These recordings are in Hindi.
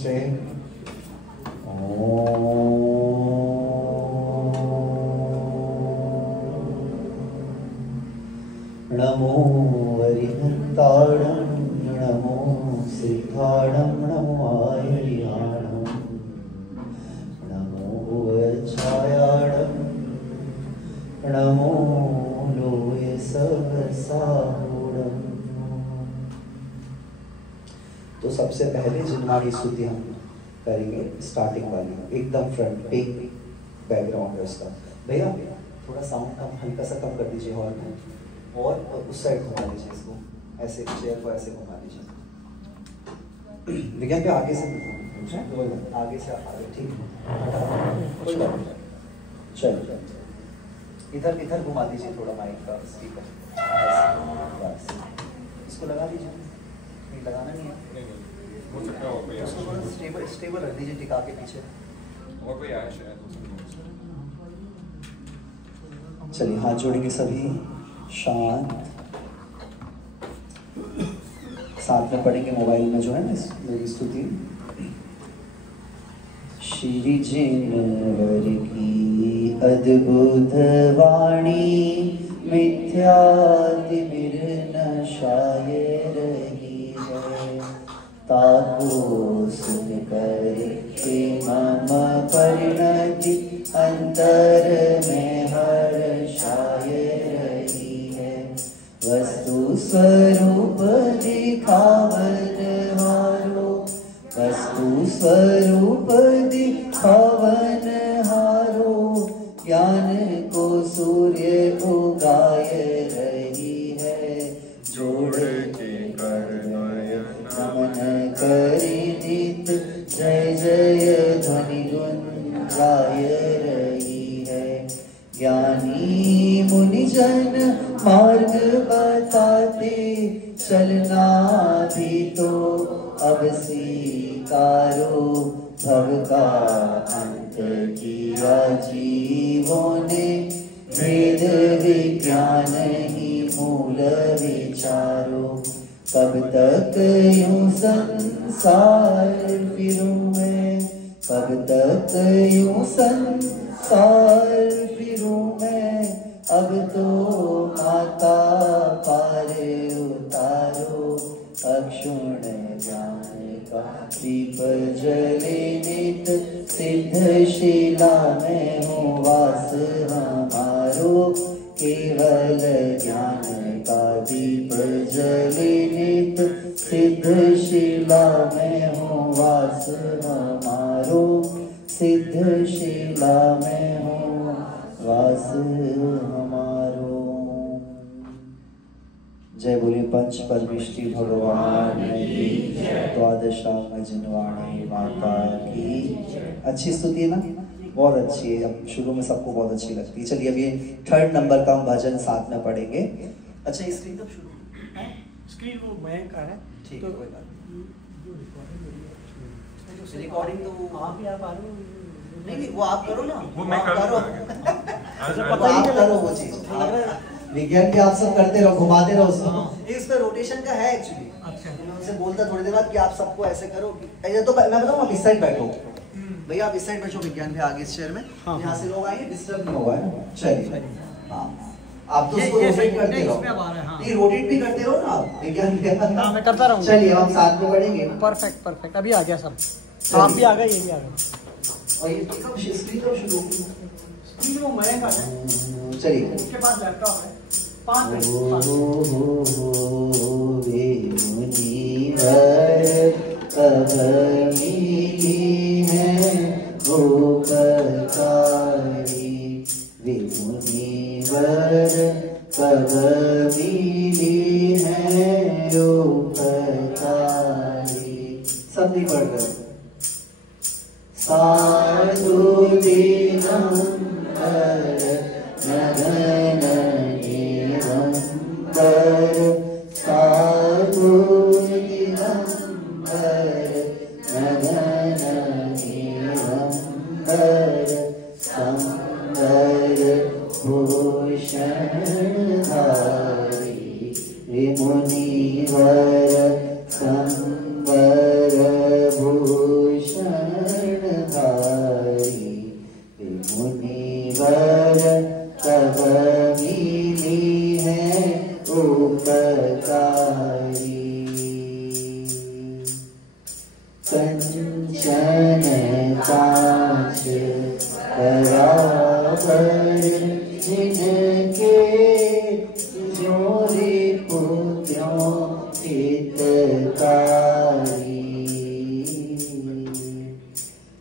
straight. नमो हरिहंताणं नमो सिद्धाणं नमो आयर्याणं नमो वज्रायाणं नमो लोये सहसाहूणं। तो सबसे पहले जिन्वाणी स्तुति हम करेंगे, स्टार्टिंग वाली एकदम फ्रंट पे बैकग्राउंड है उसका। भैया थोड़ा साउंड कम, हल्का सा कम कर दीजिए हॉल में, और उस साइड घुमा लीजिए इसको, ऐसे चेयर को ऐसे घुमा लीजिए। विज्ञान पे आगे से आगे से आगे, ठीक है चलो इधर इधर घुमा दीजिए थोड़ा माइक का स्पीकर, इसको लगा दीजिए, नहीं लगाना नहीं है, उसको थोड़ा स्टेबल स्टेबल रख दीजिए टिका के पीछे। और कोई आया शायद। चलिए हाथ जोड़ेंगे सभी, शांत, साथ में पढ़ेंगे मोबाइल में जो है ना मेरी स्तुति। श्री जिनवर की अद्भुत वाणी मिथ्यातिमिर न शायर रही है, ताको सुन कर के मम परिणति अंतर में हर शायर रही है। वस्तु स्वरूप दिखावन हारो, वस्तु स्वरूप दिखावन हारो, ज्ञान को सूर्य उगाय रही है। जोड़ के कर नमन करी नित जय जय ध्वनि गुंजाय रही है। ज्ञानी मुनिजन मार्ग बताते, चलना भी तो अब स्वीकारो। भव का अंत किया जीवों ने, वेद विज्ञान ही मूल विचारो। कब तक यूं संसार फिरूं मैं, कब तक यूं संसार फिरूं मैं। अब तो माता पार उतारो, अक्षुण ज्ञान का दीप जले नित। सिद्ध शिला में हो वास हमारो, केवल ज्ञान का दीप जले नित। सिद्ध शिला में हो वास हमारो, सिद्ध शिला में हो वास हमारो। जय बोले पंच परमेष्टि भगवान की, द्वादशांग जिनवाणी माता की। अच्छी स्तुति है ना, बहुत अच्छी है। अब शुरू में सबको बहुत अच्छी लगती है। चलिए अब ये 3rd नंबर का हम भजन साथ में पढ़ेंगे। अच्छा ये स्क्रीन कब शुरू? स्क्रीन वो मैं कर है, ठीक है कोई बात नहीं। रिकॉर्डिंग तो आप ही आप आ रहे हो। नहीं वो आप करो ना, वो मैं करो करो। आप करो वो चीज। विज्ञान के आप सब करते रहो, घुमाते रहो उसको। इस पे रोटेशन का है एक्चुअली। अच्छा मैं उनसे बोलता थोड़ी देर बाद कि आप सबको ऐसे करो। ऐसे तो मैं बताऊँ आप इस साइड बैठो भैया, आप इस साइड बैठो विज्ञान के आगे इस चेयर में। यहाँ से लोग आएंगे, डिस्टर्ब नहीं होगा। चलिए हाँ, आप तो उसको रोटेट करते रहो। नहीं रोटेट भी करते रहो ना आप विज्ञान के। हाँ मैं करता रहूँगा। चलिए हम साथ में पढ़ेंगे। परफेक्ट परफेक्ट, अभी आ गया सब। आप भी आ गए, ये भी आ गए। और ये कब स्क्रीन कब शुरू होगी? स्क्रीन वो मैं कर चलिए उसके पास लैपटॉप है। 5 मिनट विमुनिवर कब मिली है उपकारी। सब नहीं पढ़ रहे। साधु दिगंबर नगन निरंतर, साधु दिगंबर नगन निरंतर, संबर भूषणधारी विमुनिवर संबर भू धारी मुनिवर तब मिली है उपकारी कंचन कांच बराबर जिनके जोरी पुत्रों हितकारी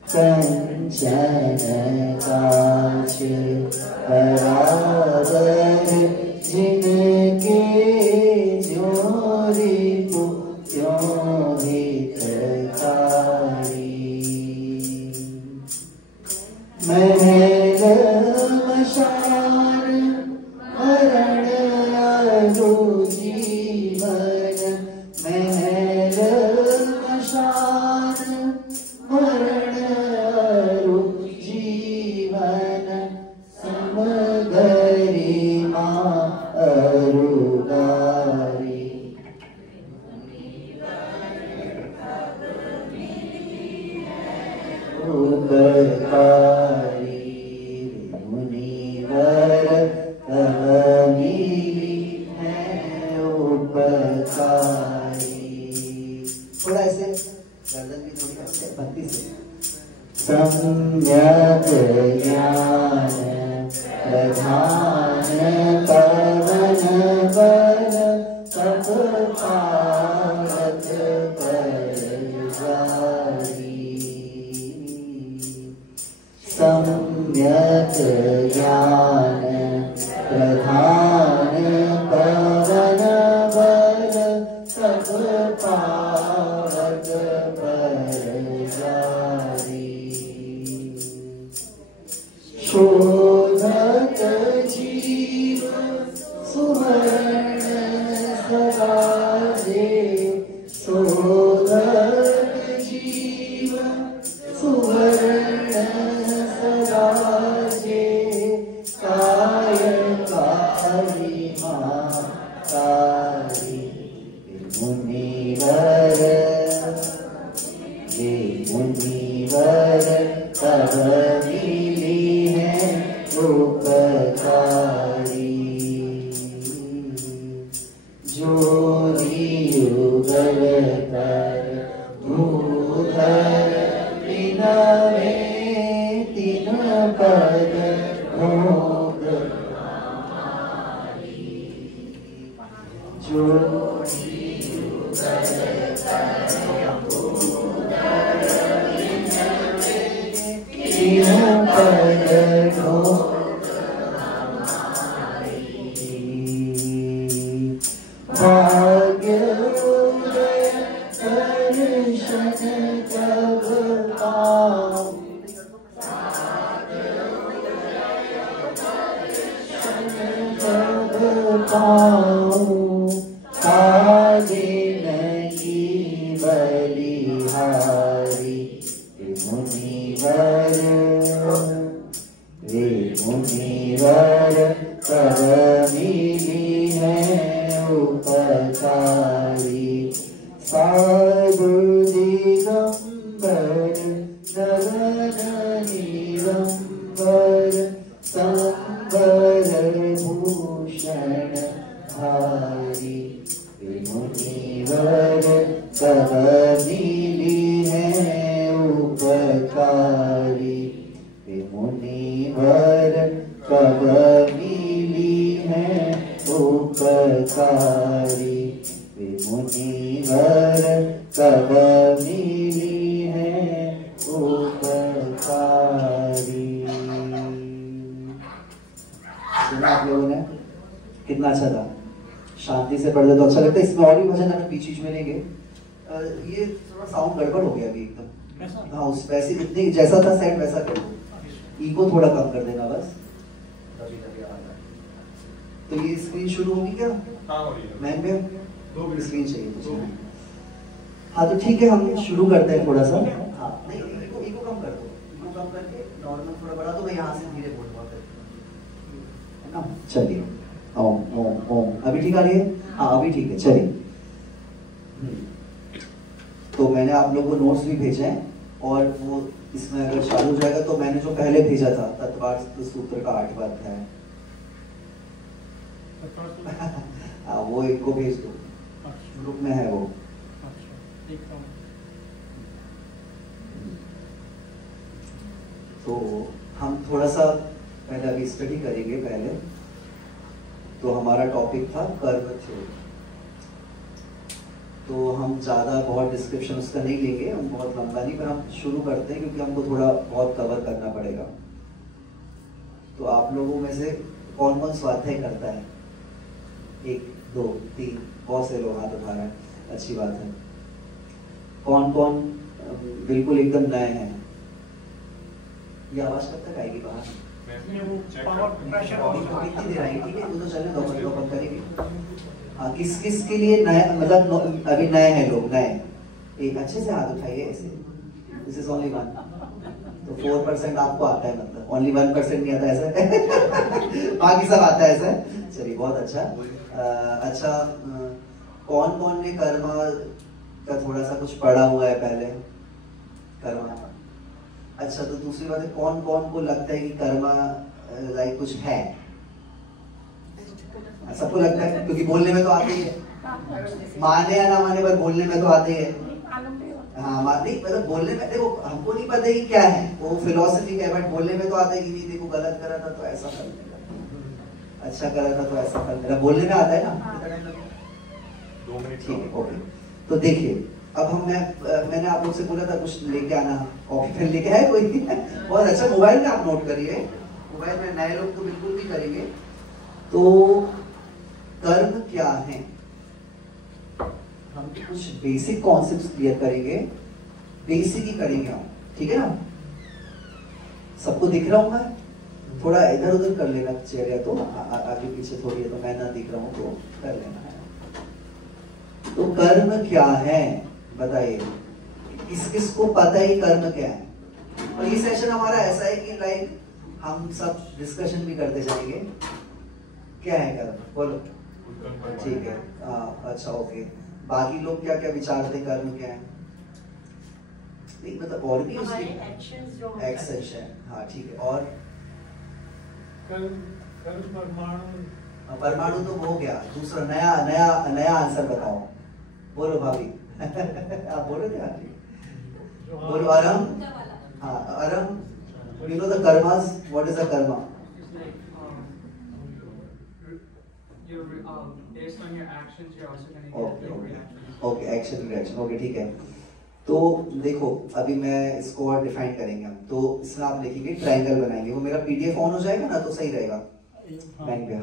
कंचन कांच बराबर जिनके जोरी पुत्रों हितकारी महल मशान मरण अरु जीवन महल मशान मरण अरु जीवन समगरिमा अरुगारी उपकारी मुनिवर तब मिली है उपकारी। थोड़ा ऐसे गर्दन भी थोड़ी ऐसे भक्ति से सम्यक ज्ञान प्रधान पवन बल तप पावत परजारी सम्यक ज्ञान प्रधान पवन बल तप पावत परजारी शोधत जीव सुवर्ण सदा दे शोधत जीव सुवर्ण सदा दे काय काली माँ काली मुनिवर तब मिली है उपकारी जोरी युगल कर भूधर बिनवे तीन पद भोग जोरी युगल कर भूधर बिनवे तीन पद भोग भाग्योदय दर्शन कब पाऊं कब पाऊं काजे नहीं बलिहारी मुनिवर तब मिली है उपकारी साधु दिगंबर गगन निरंबर संबर भूषण धारी मुनिवर तब मिली है उपकारी मुनिवर तब मिली है उपकारी मुनिवर तब मिली है उपकारी। सुना आप लोगों ने? कितना अच्छा था, शांति से पढ़ दे तो अच्छा लगता है। इसमें और भी वजन अगर बीच बीच में नहीं गए, ये थोड़ा साउंड गड़बड़ हो गया अभी एकदम। हाँ, उस वैसे जितने जैसा था सेट वैसा कर दो, ईगो थोड़ा कम कर देना बस। तो ये स्क्रीन शुरू होगी क्या? हाँ हो रही है। मैम पे 2 स्क्रीन चाहिए मुझे। हाँ तो ठीक है, हम शुरू करते हैं थोड़ा सा। हाँ नहीं, ईगो कम कर दो, ईगो कम करके नॉर्मल थोड़ा बढ़ा दो। मैं यहाँ से धीरे बोलूँगा है ना। चलिए ओम ओम ओम। अभी ठीक आ रही है? हाँ अभी ठीक है। चलिए, तो मैंने आप लोगों को नोट्स भी भेजे हैं, और वो इसमें अगर चालू हो जाएगा तो मैंने जो पहले भेजा था तत्वार्थ सूत्र का 8वां अध्याय हाँ वो इनको भेज दो, ग्रुप में है वो। तो हम थोड़ा सा पहले अभी स्टडी करेंगे। पहले तो हमारा टॉपिक था कर्म थ्योरी। तो हम ज़्यादा बहुत डिस्क्रिप्शन उसका नहीं लेंगे, हम बहुत लंबा नहीं, पर हम शुरू करते हैं क्योंकि हमको थोड़ा बहुत कवर करना पड़ेगा। तो आप लोगों में से कौन कौन स्वाध्याय करता है? 1 2 3 बहुत से लोग हाथ उठा रहे हैं, अच्छी बात है। कौन कौन बिल्कुल एकदम नए हैं? ये आवाज कब तक आएगी बाहर? कितनी देर आएगी? ठीक है, तो चले दो बंद करेंगे। हाँ, किस किस के लिए नए, मतलब अभी नए हैं लोग? नए एक अच्छे से हाथ उठाइए ऐसे। This is only 1। तो 4% आपको आता है, मतलब ओनली 1% नहीं आता ऐसा बाकी सब आता है ऐसा। चलिए बहुत अच्छा। अच्छा, कौन कौन ने कर्मा का थोड़ा सा कुछ पढ़ा हुआ है पहले? कर्मा, अच्छा। तो दूसरी बात है, कौन कौन को लगता है कि कर्मा लाइक कुछ है? सबको लगता है, क्योंकि बोलने में तो आते ही है, माने या ना माने पर बोलने में तो आते ही है। हाँ, नहीं मतलब बोलने में, देखो हमको नहीं पता कि क्या है वो फिलोसफी का है, बट बोलने में तो आता है कि नहीं देखो गलत करा था तो ऐसा कर मेरा, अच्छा करा था तो ऐसा कर मेरा, बोलने में आता है ना। ठीक है, ओके। तो देखिए अब मैंने आप लोग से बोला था कुछ लेके आना, कॉपी पेन लेके आए कोई? बहुत अच्छा। मोबाइल में आप नोट करिए, मोबाइल में नए लोग तो बिल्कुल भी करेंगे। तो कर्म क्या है, हम कुछ बेसिक कॉन्सेप्ट्स क्लियर करेंगे, बेसिक ही करेंगे हम, ठीक है ना? सबको दिख रहा हूं मैं? थोड़ा इधर उधर कर लेना चेहरे, तो आगे पीछे थोड़ी है तो मैं ना दिख रहा हूं तो कर लेना है। तो कर्म क्या है बताइए, किस किस को पता है कर्म क्या है? और ये सेशन हमारा ऐसा है कि लाइक हम सब डिस्कशन भी करते जाएंगे। क्या है कर्म, बोलो। ठीक है, अच्छा ओके। बाकी लोग क्या क्या विचारते कर्म क्या है? नहीं मतलब और भी उसके एक्शंस है। हाँ ठीक है, और परमाणु तो हो गया। दूसरा नया नया नया आंसर बताओ, बोलो भाभी आप बोलो क्या? बोलो अरम। हाँ अरम, you know the karmas, what is a karma? Based on your actions, you're also going to get your reactions. Okay, action reaction, okay ठीक है। तो देखो अभी मैं इसको और डिफाइन करेंगे हम। तो इसमें आप लिखेंगे ट्रायंगल बनाएंगे। वो मेरा पीडीएफ ऑन हो जाएगा ना तो सही रहेगा।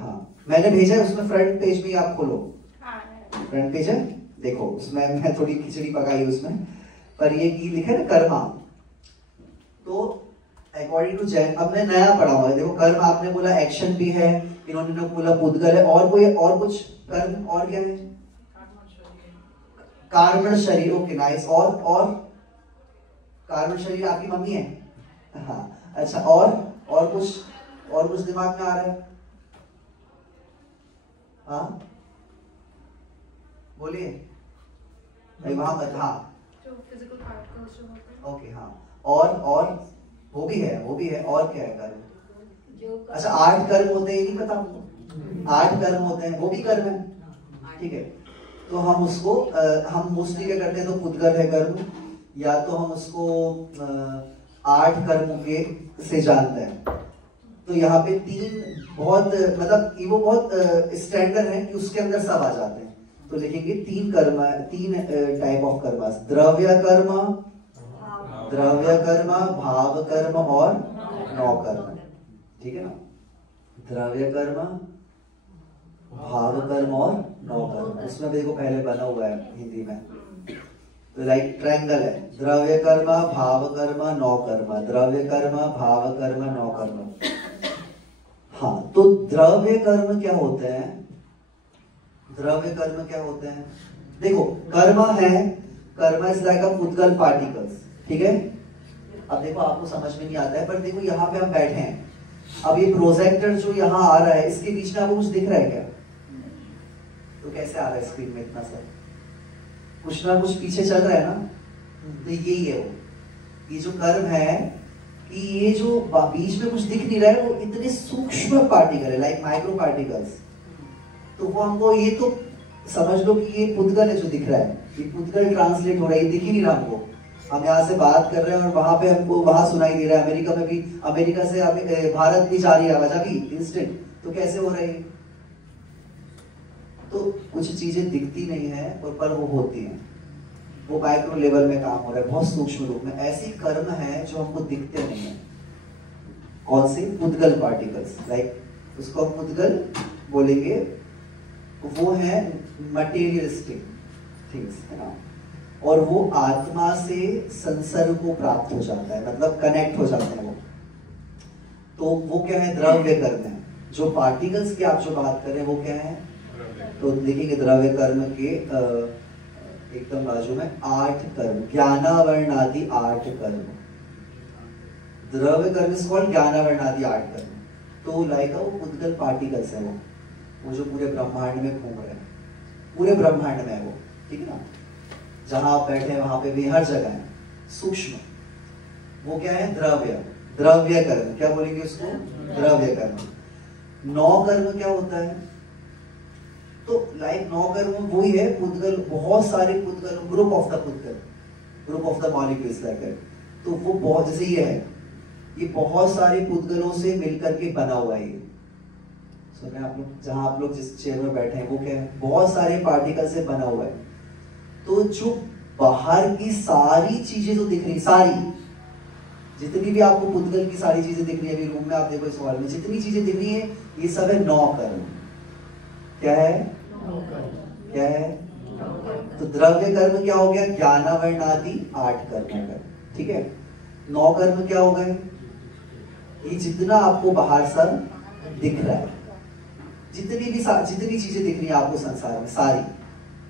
हाँ मैंने भेजा है, उसमें फ्रंट पेज में आप खोलो, फ्रंट पेज है देखो, उसमें मैं थोड़ी खिचड़ी पकाई उसमें, पर ये की लिखा है ना कर्मा। तो अकॉर्डिंग टू जैन, अब मैं नया पढ़ा हुआ है। देखो कर्म आपने बोला एक्शन भी है, इन्होंने बोला पुद्गल है, और कोई और कुछ कर्म और क्या है? कार्बन शरीर, ओके नाइस। और कार्बन शरीर आपकी मम्मी है? हाँ अच्छा। और कुछ दिमाग में आ रहा है? हाँ बोलिए भाई, वहां मत। हाँ ओके हाँ, और वो भी है और क्या है कर्म? अच्छा 8 कर्म होते हैं, ये नहीं पता आपको? 8 कर्म होते हैं, वो भी कर्म है, ठीक है। तो हम उसको हम मोस्टली क्या करते हैं, तो पुद्गल है कर्म, या तो हम उसको 8 कर्मों के से जानते हैं। तो यहाँ पे 3 बहुत मतलब वो बहुत स्टैंडर्ड है कि उसके अंदर सब आ जाते हैं। तो लिखेंगे 3 कर्म, 3 टाइप ऑफ कर्म, द्रव्य कर्म, भाव कर्म और नौ कर्म, ठीक है ना? द्रव्य कर्म, भाव कर्म और नौ कर्म। उसमें देखो पहले बना हुआ है हिंदी में, तो लाइक ट्रायंगल है, द्रव्य कर्म, भाव कर्म, नौ कर्म, द्रव्य कर्म, भाव कर्म, नौ कर्म। हाँ तो द्रव्य कर्म क्या होते हैं? द्रव्य कर्म क्या होते हैं? देखो कर्म है, कर्म इज लाइक अ पुद्गल पार्टिकल्स, ठीक है। अब देखो आपको समझ में नहीं आता है, पर देखो यहाँ पे हम बैठे हैं, अब ये प्रोजेक्टर जो यहाँ आ रहा है, इसके बीच में आपको कुछ दिख रहा है क्या? तो कैसे आ रहा है स्क्रीन में इतना सा? कुछ ना कुछ पीछे चल रहा है ना, तो यही है वो। ये जो कर्म है कि ये जो बीच में कुछ दिख नहीं रहा है वो इतने सूक्ष्म पार्टिकल है, लाइक माइक्रो पार्टिकल्स। तो वो हमको ये तो समझ लो कि ये पुद्गल है जो दिख रहा है, ये पुद्गल ट्रांसलेट हो रहा है, ये दिख ही नहीं रहा हमको। हम यहाँ से बात कर रहे हैं और वहां पे हमको वहां सुनाई दे रहा है। अमेरिका में भी, अमेरिका से भारत भी जा रही है आवाज अभी इंस्टेंट, तो कैसे हो रही है? तो कुछ चीजें दिखती नहीं है पर वो होती हैं, वो माइक्रो लेवल में काम हो रहा है, बहुत सूक्ष्म रूप में। ऐसी कर्म है जो हमको दिखते नहीं है। कौन सी? पुद्गल पार्टिकल्स, लाइक उसको हम पुद्गल बोलेंगे। वो है मटेरियलिस्टिक थिंग्स, है ना। और वो आत्मा से संसर्ग को प्राप्त हो जाता है, मतलब कनेक्ट हो जाते हैं वो। तो वो क्या है? द्रव्य कर्म है। जो पार्टिकल्स की आप जो बात कर रहे हैं वो क्या है? तो देखेंगे द्रव्य कर्म के एकदम बाजू में 8 कर्म, ज्ञानावरणादि 8 कर्म। द्रव्य कर्म इज कॉल्ड ज्ञानावरणादि 8 कर्म। तो लाइक वो पुद्गल पार्टिकल्स है, वो जो पूरे ब्रह्मांड में घूम रहे हैं, पूरे ब्रह्मांड में है वो, ठीक है ना। जहां आप बैठे हैं वहां पे भी, हर जगह है, सूक्ष्म। वो क्या है? द्रव्य, द्रव्य कर्म। क्या बोलेंगे उसको? द्रव्य कर्म। 9 कर्म क्या होता है? तो लाइक 9 कर्म वही है पुद्गल, बहुत सारे पुद्गल, ग्रुप ऑफ द पुद्गल, group of the molecules like. तो वो बहुत, जैसे ये है, ये बहुत सारे पुद्गलों से मिलकर के बना हुआ है। सुन रहे हैं आप लोग? जहां आप लोग जिस चेयर में बैठे हैं वो क्या है? बहुत सारे पार्टिकल से बना हुआ है। तो जो बाहर की सारी चीजें जो दिख रही, सारी जितनी भी आपको पुद्गल की सारी चीजें दिख रही है, अभी रूम में आप देखो इस हॉल में जितनी चीजें दिख रही है, ये सब है 9 कर्म। क्या है? क्या है? तो द्रव्य कर्म क्या हो गया? ज्ञानावरणादि 8 कर्म हो गए, ठीक है। 9 कर्म क्या हो गए? ये जितना आपको बाहर सब दिख रहा है, जितनी चीजें दिख रही है आपको संसार में सारी,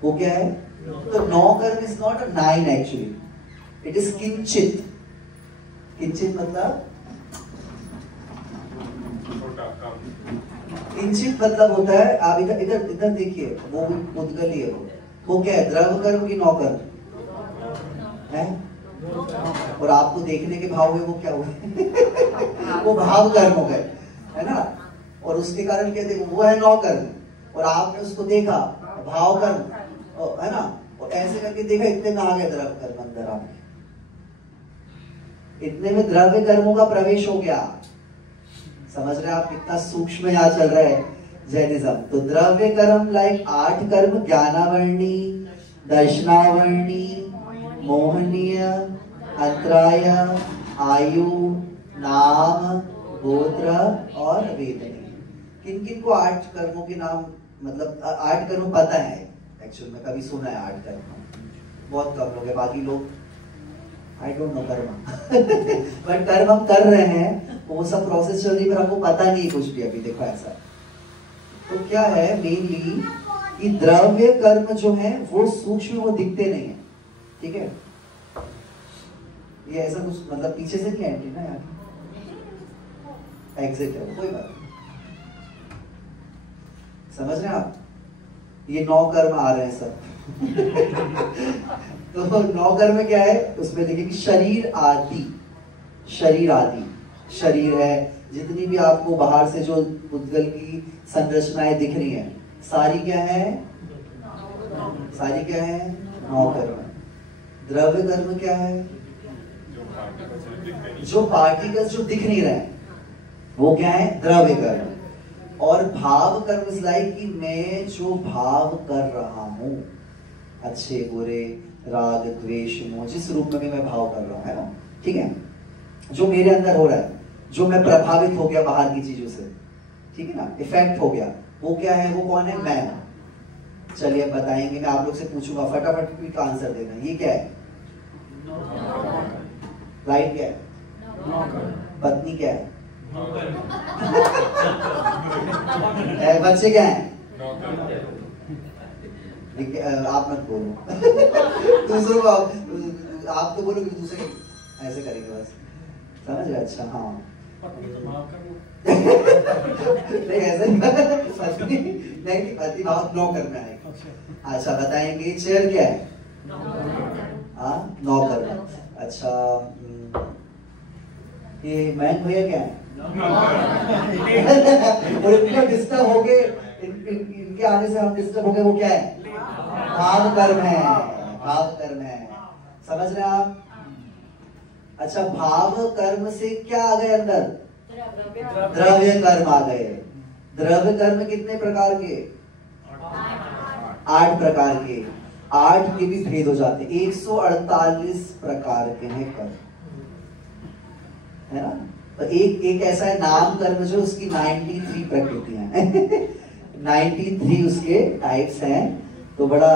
वो क्या है? तो 9 कर्म is not a 9 actually, it is किंचित। किंचित मतलब, किंचित मतलब होता है, आप इधर इधर इधर देखिए, वो पुद्गल ही है वो क्या है? द्रव्य कर्म की 9 कर्म है। और आपको देखने के भाव हुए, वो क्या हुए? वो भाव कर्म हो गए, है ना। और उसके कारण क्या देखो, वो है 9 कर्म, और आपने उसको देखा, भाव कर्म, है ना। और ऐसे करके देखा, इतने में आ गया द्रव्य कर्म अंदर आपके, इतने में द्रव्य कर्मों का प्रवेश हो गया। समझ रहे हैं आप कितना सूक्ष्म यहाँ चल रहा है जैनिज्म। तो द्रव्य कर्म लाइक 8 कर्म, ज्ञानावर्णी, दर्शनावर्णी, मोहनीय, अंतराय, आयु, नाम, गोत्र और वेदनी। किन किन को 8 कर्मों के नाम, मतलब 8 कर्म पता है एक्चुअल में? कभी सुना है 8 कर्म? बहुत कम लोग है, बाकी लोग आई डोंट नो कर्म बट कर्म हम कर रहे हैं, वो सब प्रोसेस चल रही है, पर हमको पता नहीं कुछ भी अभी। देखो ऐसा, तो क्या है मेनली कि द्रव्य कर्म जो है वो सूक्ष्म, वो दिखते नहीं है, ठीक है। ये ऐसा कुछ, मतलब पीछे से नहीं एंट्री ना, यार एग्जिट है, कोई बात नहीं। समझ रहे हैं आप? ये 9 कर्म आ रहे हैं सब तो 9 कर्म क्या है उसमें? देखिए कि शरीर आदि, शरीर आदि, शरीर है, जितनी भी आपको बाहर से जो पुद्गल की संरचनाएं दिख रही हैं, सारी क्या है? सारी क्या है? 9 कर्म। द्रव्य कर्म क्या है? जो पार्टिकल्स जो दिख नहीं रहे, वो क्या है? द्रव्य कर्म। और भाव कर्म इज लाइक कि मैं जो भाव कर रहा हूं, अच्छे बुरे, राग द्वेष मोह, जिस रूप में भी मैं भाव कर रहा हूं, है ना, ठीक है, जो मेरे अंदर हो रहा है, जो मैं प्रभावित हो गया बाहर की चीजों से, ठीक है ना, इफेक्ट हो गया, वो क्या है? वो कौन है? मैं। चलिए बताएंगे, मैं आप लोग से पूछूंगा, फटाफट क्विक आंसर देना। ये क्या है? राइट क्या है? पत्नी क्या है? बच्चे क्या है? आप मत बोलो दूसरों को, आप तो बोलो कि दूसरे ऐसे करेंगे बस, समझ रहे? अच्छा हाँ नहीं ऐसा नहीं, पति भाव 9 करना है। अच्छा बताएंगे चेयर क्या है? हाँ 9 करना। अच्छा ये मयंक भैया क्या है? और इनको डिस्टर्ब हो गए, इनके आने से हम डिस्टर्ब हो गए, वो क्या है? भाव कर्म है, भाव कर्म है, समझ रहे हैं आप? अच्छा, भाव कर्म से क्या आ गए अंदर? द्रव्य कर्म आ गए। द्रव्य कर्म कितने प्रकार के? 8 प्रकार के। 8 के भी भेद हो जाते, 148 प्रकार के हैं कर्म, है ना? तो एक ऐसा है नाम कर्म जो उसकी 93 प्रकृतियां हैं 93 उसके टाइप्स हैं। तो बड़ा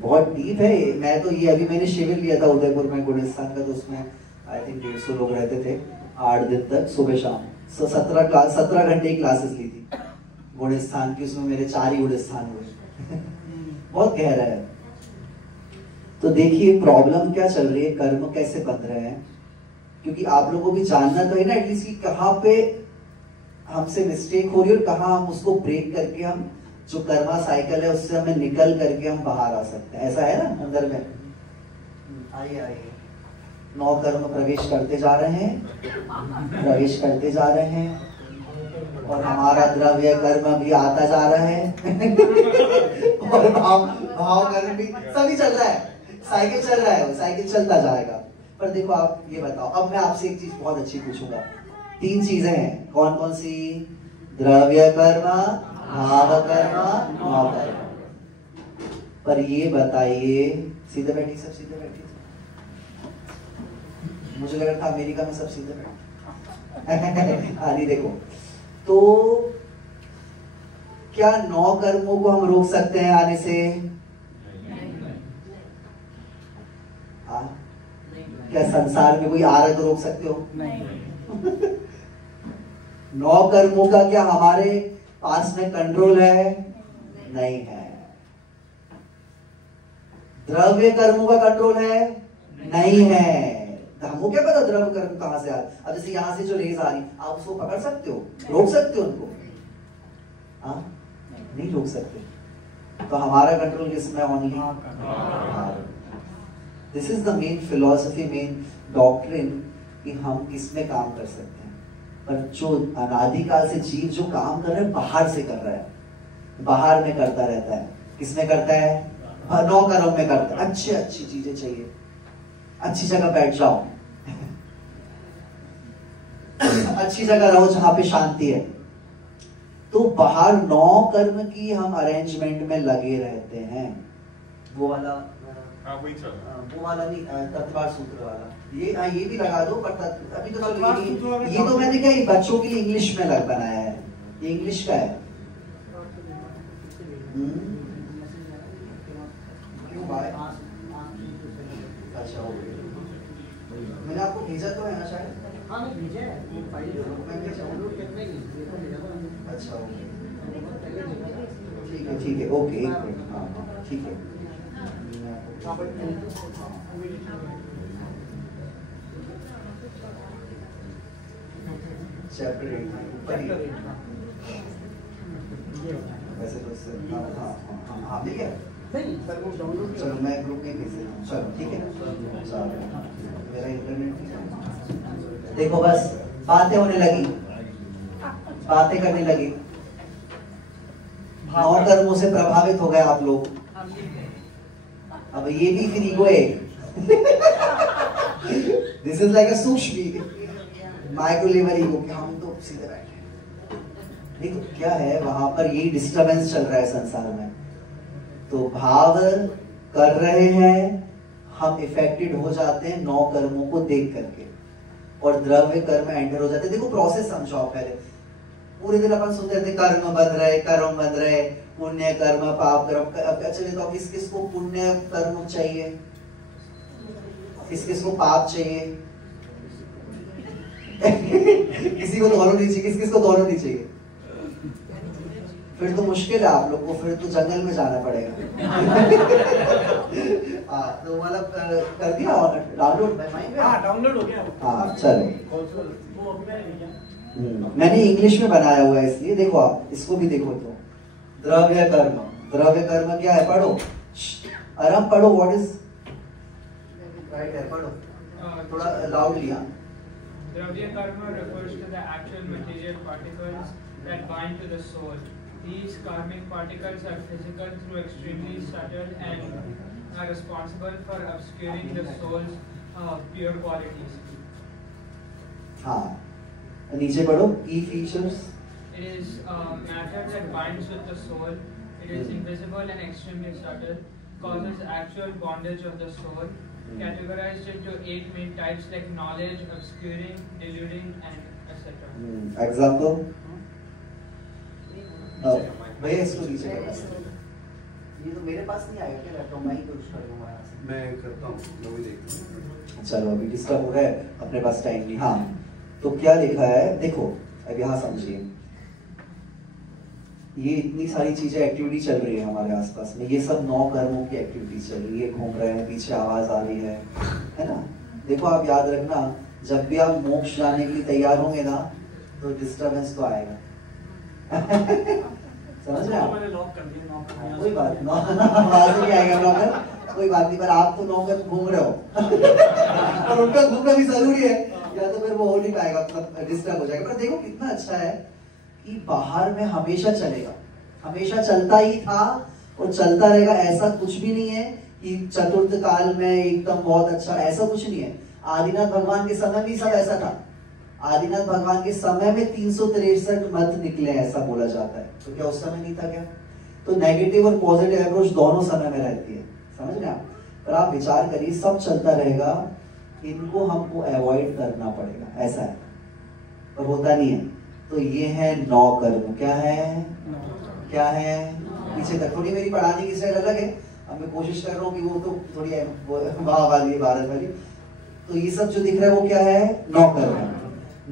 बहुत डीप है। मैं तो ये अभी मैंने शिविर लिया था उदयपुर में गुणस्थान का, तो उसमें आई थिंक 150 लोग रहते थे 8 दिन तक, सुबह शाम। 17 घंटे की क्लासेस ली थी गुणस्थान की, उसमें मेरे 4 ही गुणस्थान हुए बहुत गहरा है। तो देखिए प्रॉब्लम क्या चल रही है, कर्म कैसे बन रहे हैं, क्योंकि आप लोगों को भी जानना तो है ना एटलीस्ट कि कहाँ पे हमसे मिस्टेक हो रही है और कहाँ हम उसको ब्रेक करके हम जो कर्मा साइकिल है उससे हमें निकल करके हम बाहर आ सकते हैं। ऐसा है ना अंदर में? आइए आइए। 9 कर्म प्रवेश करते जा रहे हैं, प्रवेश करते जा रहे हैं, और हमारा द्रव्य कर्म भी आता जा रहा है और भाव कर्म भी, सभी चल रहा है, साइकिल चल रहा है, साइकिल चलता जाएगा। पर देखो आप ये बताओ, अब मैं आपसे एक चीज बहुत अच्छी पूछूंगा। 3 चीजें हैं, कौन कौन सी? द्रव्य कर्म, भाव कर्म, भाव कर्म। पर ये बताइए, सीधे बैठी, सब सीधे बैठी। मुझे लग रहा था अमेरिका में सब सीधे बैठे आदि। देखो तो क्या 9 कर्मों को हम रोक सकते हैं आने से? क्या संसार में कोई आ रहा है तो रोक सकते हो? नहीं 9 कर्मों का क्या हमारे पास में कंट्रोल है? नहीं है। द्रव्य कर्मों का कंट्रोल है? नहीं है। हमको क्या पता द्रव्य कर्म कहां से आ रहा है? अब जैसे यहां से जो रेज आ रही, आप उसको पकड़ सकते हो, रोक सकते हो उनको? नहीं रोक सकते। तो हमारा कंट्रोल किसमें? Only. This is the main philosophy, main doctrine कि हम किसमें काम कर सकते हैं। पर जो अनादिकाल से जीव जो काम कर रहा है बाहर से कर रहा है, बाहर में करता रहता है। किसमें करता है? 9 कर्म में करता है। अच्छी चीजें चाहिए, अच्छी जगह बैठ जाओ अच्छी जगह रहो जहां पे शांति है। तो बाहर 9 कर्म की हम अरेंजमेंट में लगे रहते हैं। वो वाला नहीं, तत्वार सूत्र वाला, ये भी लगा दो। पर अभी तो ये तो मैंने क्या बच्चों के लिए इंग्लिश में बनाया है, ये इंग्लिश का है। क्यों भाई? अच्छा मैंने आपको भेजा तो है ना शायद? हाँ मैं भेजा है, अच्छा ठीक है ओके, हाँ ठीक है। चैप्टर 8 ऊपर ही वैसे तो हाँ मिल गया। चलो मैं ग्रुप में भेज देता हूँ। चलो ठीक है, मेरा इंटरनेट। देखो बस बातें होने लगी, बातें करने लगी, 9 कर्मों से प्रभावित हो गए आप लोग। अब ये भी फिर ईगो है दिस इज लाइक अ सूक्ष्म माइक्रो लेवल ईगो कि हम तो सीधे बैठे। देखो क्या है वहां पर, यही डिस्टरबेंस चल रहा है संसार में। तो भाव कर रहे हैं हम, इफेक्टेड हो जाते हैं 9 कर्मों को देख करके, और द्रव्य कर्म एंटर हो जाते हैं। देखो प्रोसेस समझाओ पहले। पूरे दिन अपन सुनते थे कर्म बन रहे, कर्म बन रहे, पुण्य कर्म पाप कर्म। अब चलिए तो किस किस को पुण्य कर्म चाहिए, किस किस को पाप चाहिए किसी को दोनों नहीं चाहिए, किस किस को दोनों नहीं चाहिए? फिर तो मुश्किल है आप लोग को, फिर तो जंगल में जाना पड़ेगा हाँ तो मतलब कर दिया डाउनलोड? डाउनलोड हो गया। हाँ चलो, मैंने इंग्लिश में बनाया हुआ है इसलिए। देखो आप इसको भी देखो तो, द्रव्य कर्म। द्रव्य कर्म क्या है? पढ़ो, आराम पढ़ो। व्हाट इज राइट है? पढ़ो थोड़ा लाउड लिया। Dravya karma refers to the actual material particles that bind to the soul. These karmic particles are physical through extremely subtle and are responsible for obscuring the soul's pure qualities. हाँ, नीचे पढ़ो. Key features. It is matter that binds with the soul. It is invisible and extremely subtle. Causes actual bondage of the soul. Categorized into 8 main types like knowledge, obscuring, deluding, and etc. Example. भैया इसको नीचे करना. ये तो मेरे पास नहीं आएगा क्या लैपटॉप? मैं ही कुछ कर दूंगा. मैं करता हूँ, मैं भी देखता हूँ. चलो अभी डिस्टर्ब हो रहा है, अपने पास टाइम नहीं. हाँ, तो क्या लिखा है देखो, अब यहाँ समझिए. ये इतनी सारी चीजें एक्टिविटी चल रही है हमारे आसपास में. ये सब 9 कर्मों की एक्टिविटी चल रही है. घूम रहे हैं, पीछे आवाज आ रही है ना. देखो आप याद रखना, जब भी आप मोक्ष जाने के लिए तैयार होंगे ना, तो डिस्टर्बेंस तो आएगा. समझ रहे हैं? कोई बात नहीं आएगा नौकर, कोई बात नहीं. पर आप तो नौकर घूम रहे हो और उनका घूमना भी जरूरी है, या तो फिर वो हो नहीं पाएगा, मतलब डिस्टर्ब हो जाएगा. पर देखो कितना अच्छा है कि बाहर में हमेशा चलेगा, हमेशा चलता ही था और चलता रहेगा. ऐसा कुछ भी नहीं है कि चतुर्थ काल में एकदम बहुत अच्छा, ऐसा कुछ नहीं है. आदिनाथ भगवान के समय भी सब ऐसा था. आदिनाथ भगवान के समय में 363 मत निकले, ऐसा बोला जाता है. तो क्या उस समय नहीं था क्या? तो नेगेटिव और पॉजिटिव अप्रोच दोनों समय में रहती है. समझ रहे आप? पर आप विचार करिए, सब चलता रहेगा, इनको हमको अवॉइड करना पड़ेगा. ऐसा है, पर होता नहीं है. तो ये है 9 कर्म. क्या है? क्या है? पीछे तक थोड़ी मेरी पढ़ाने की स्टाइल अलग है. अब मैं कोशिश कर रहा हूँ कि वो तो थोड़ी वाह वाली भारत वाली. तो ये सब जो दिख रहा है वो क्या है? 9 कर्म.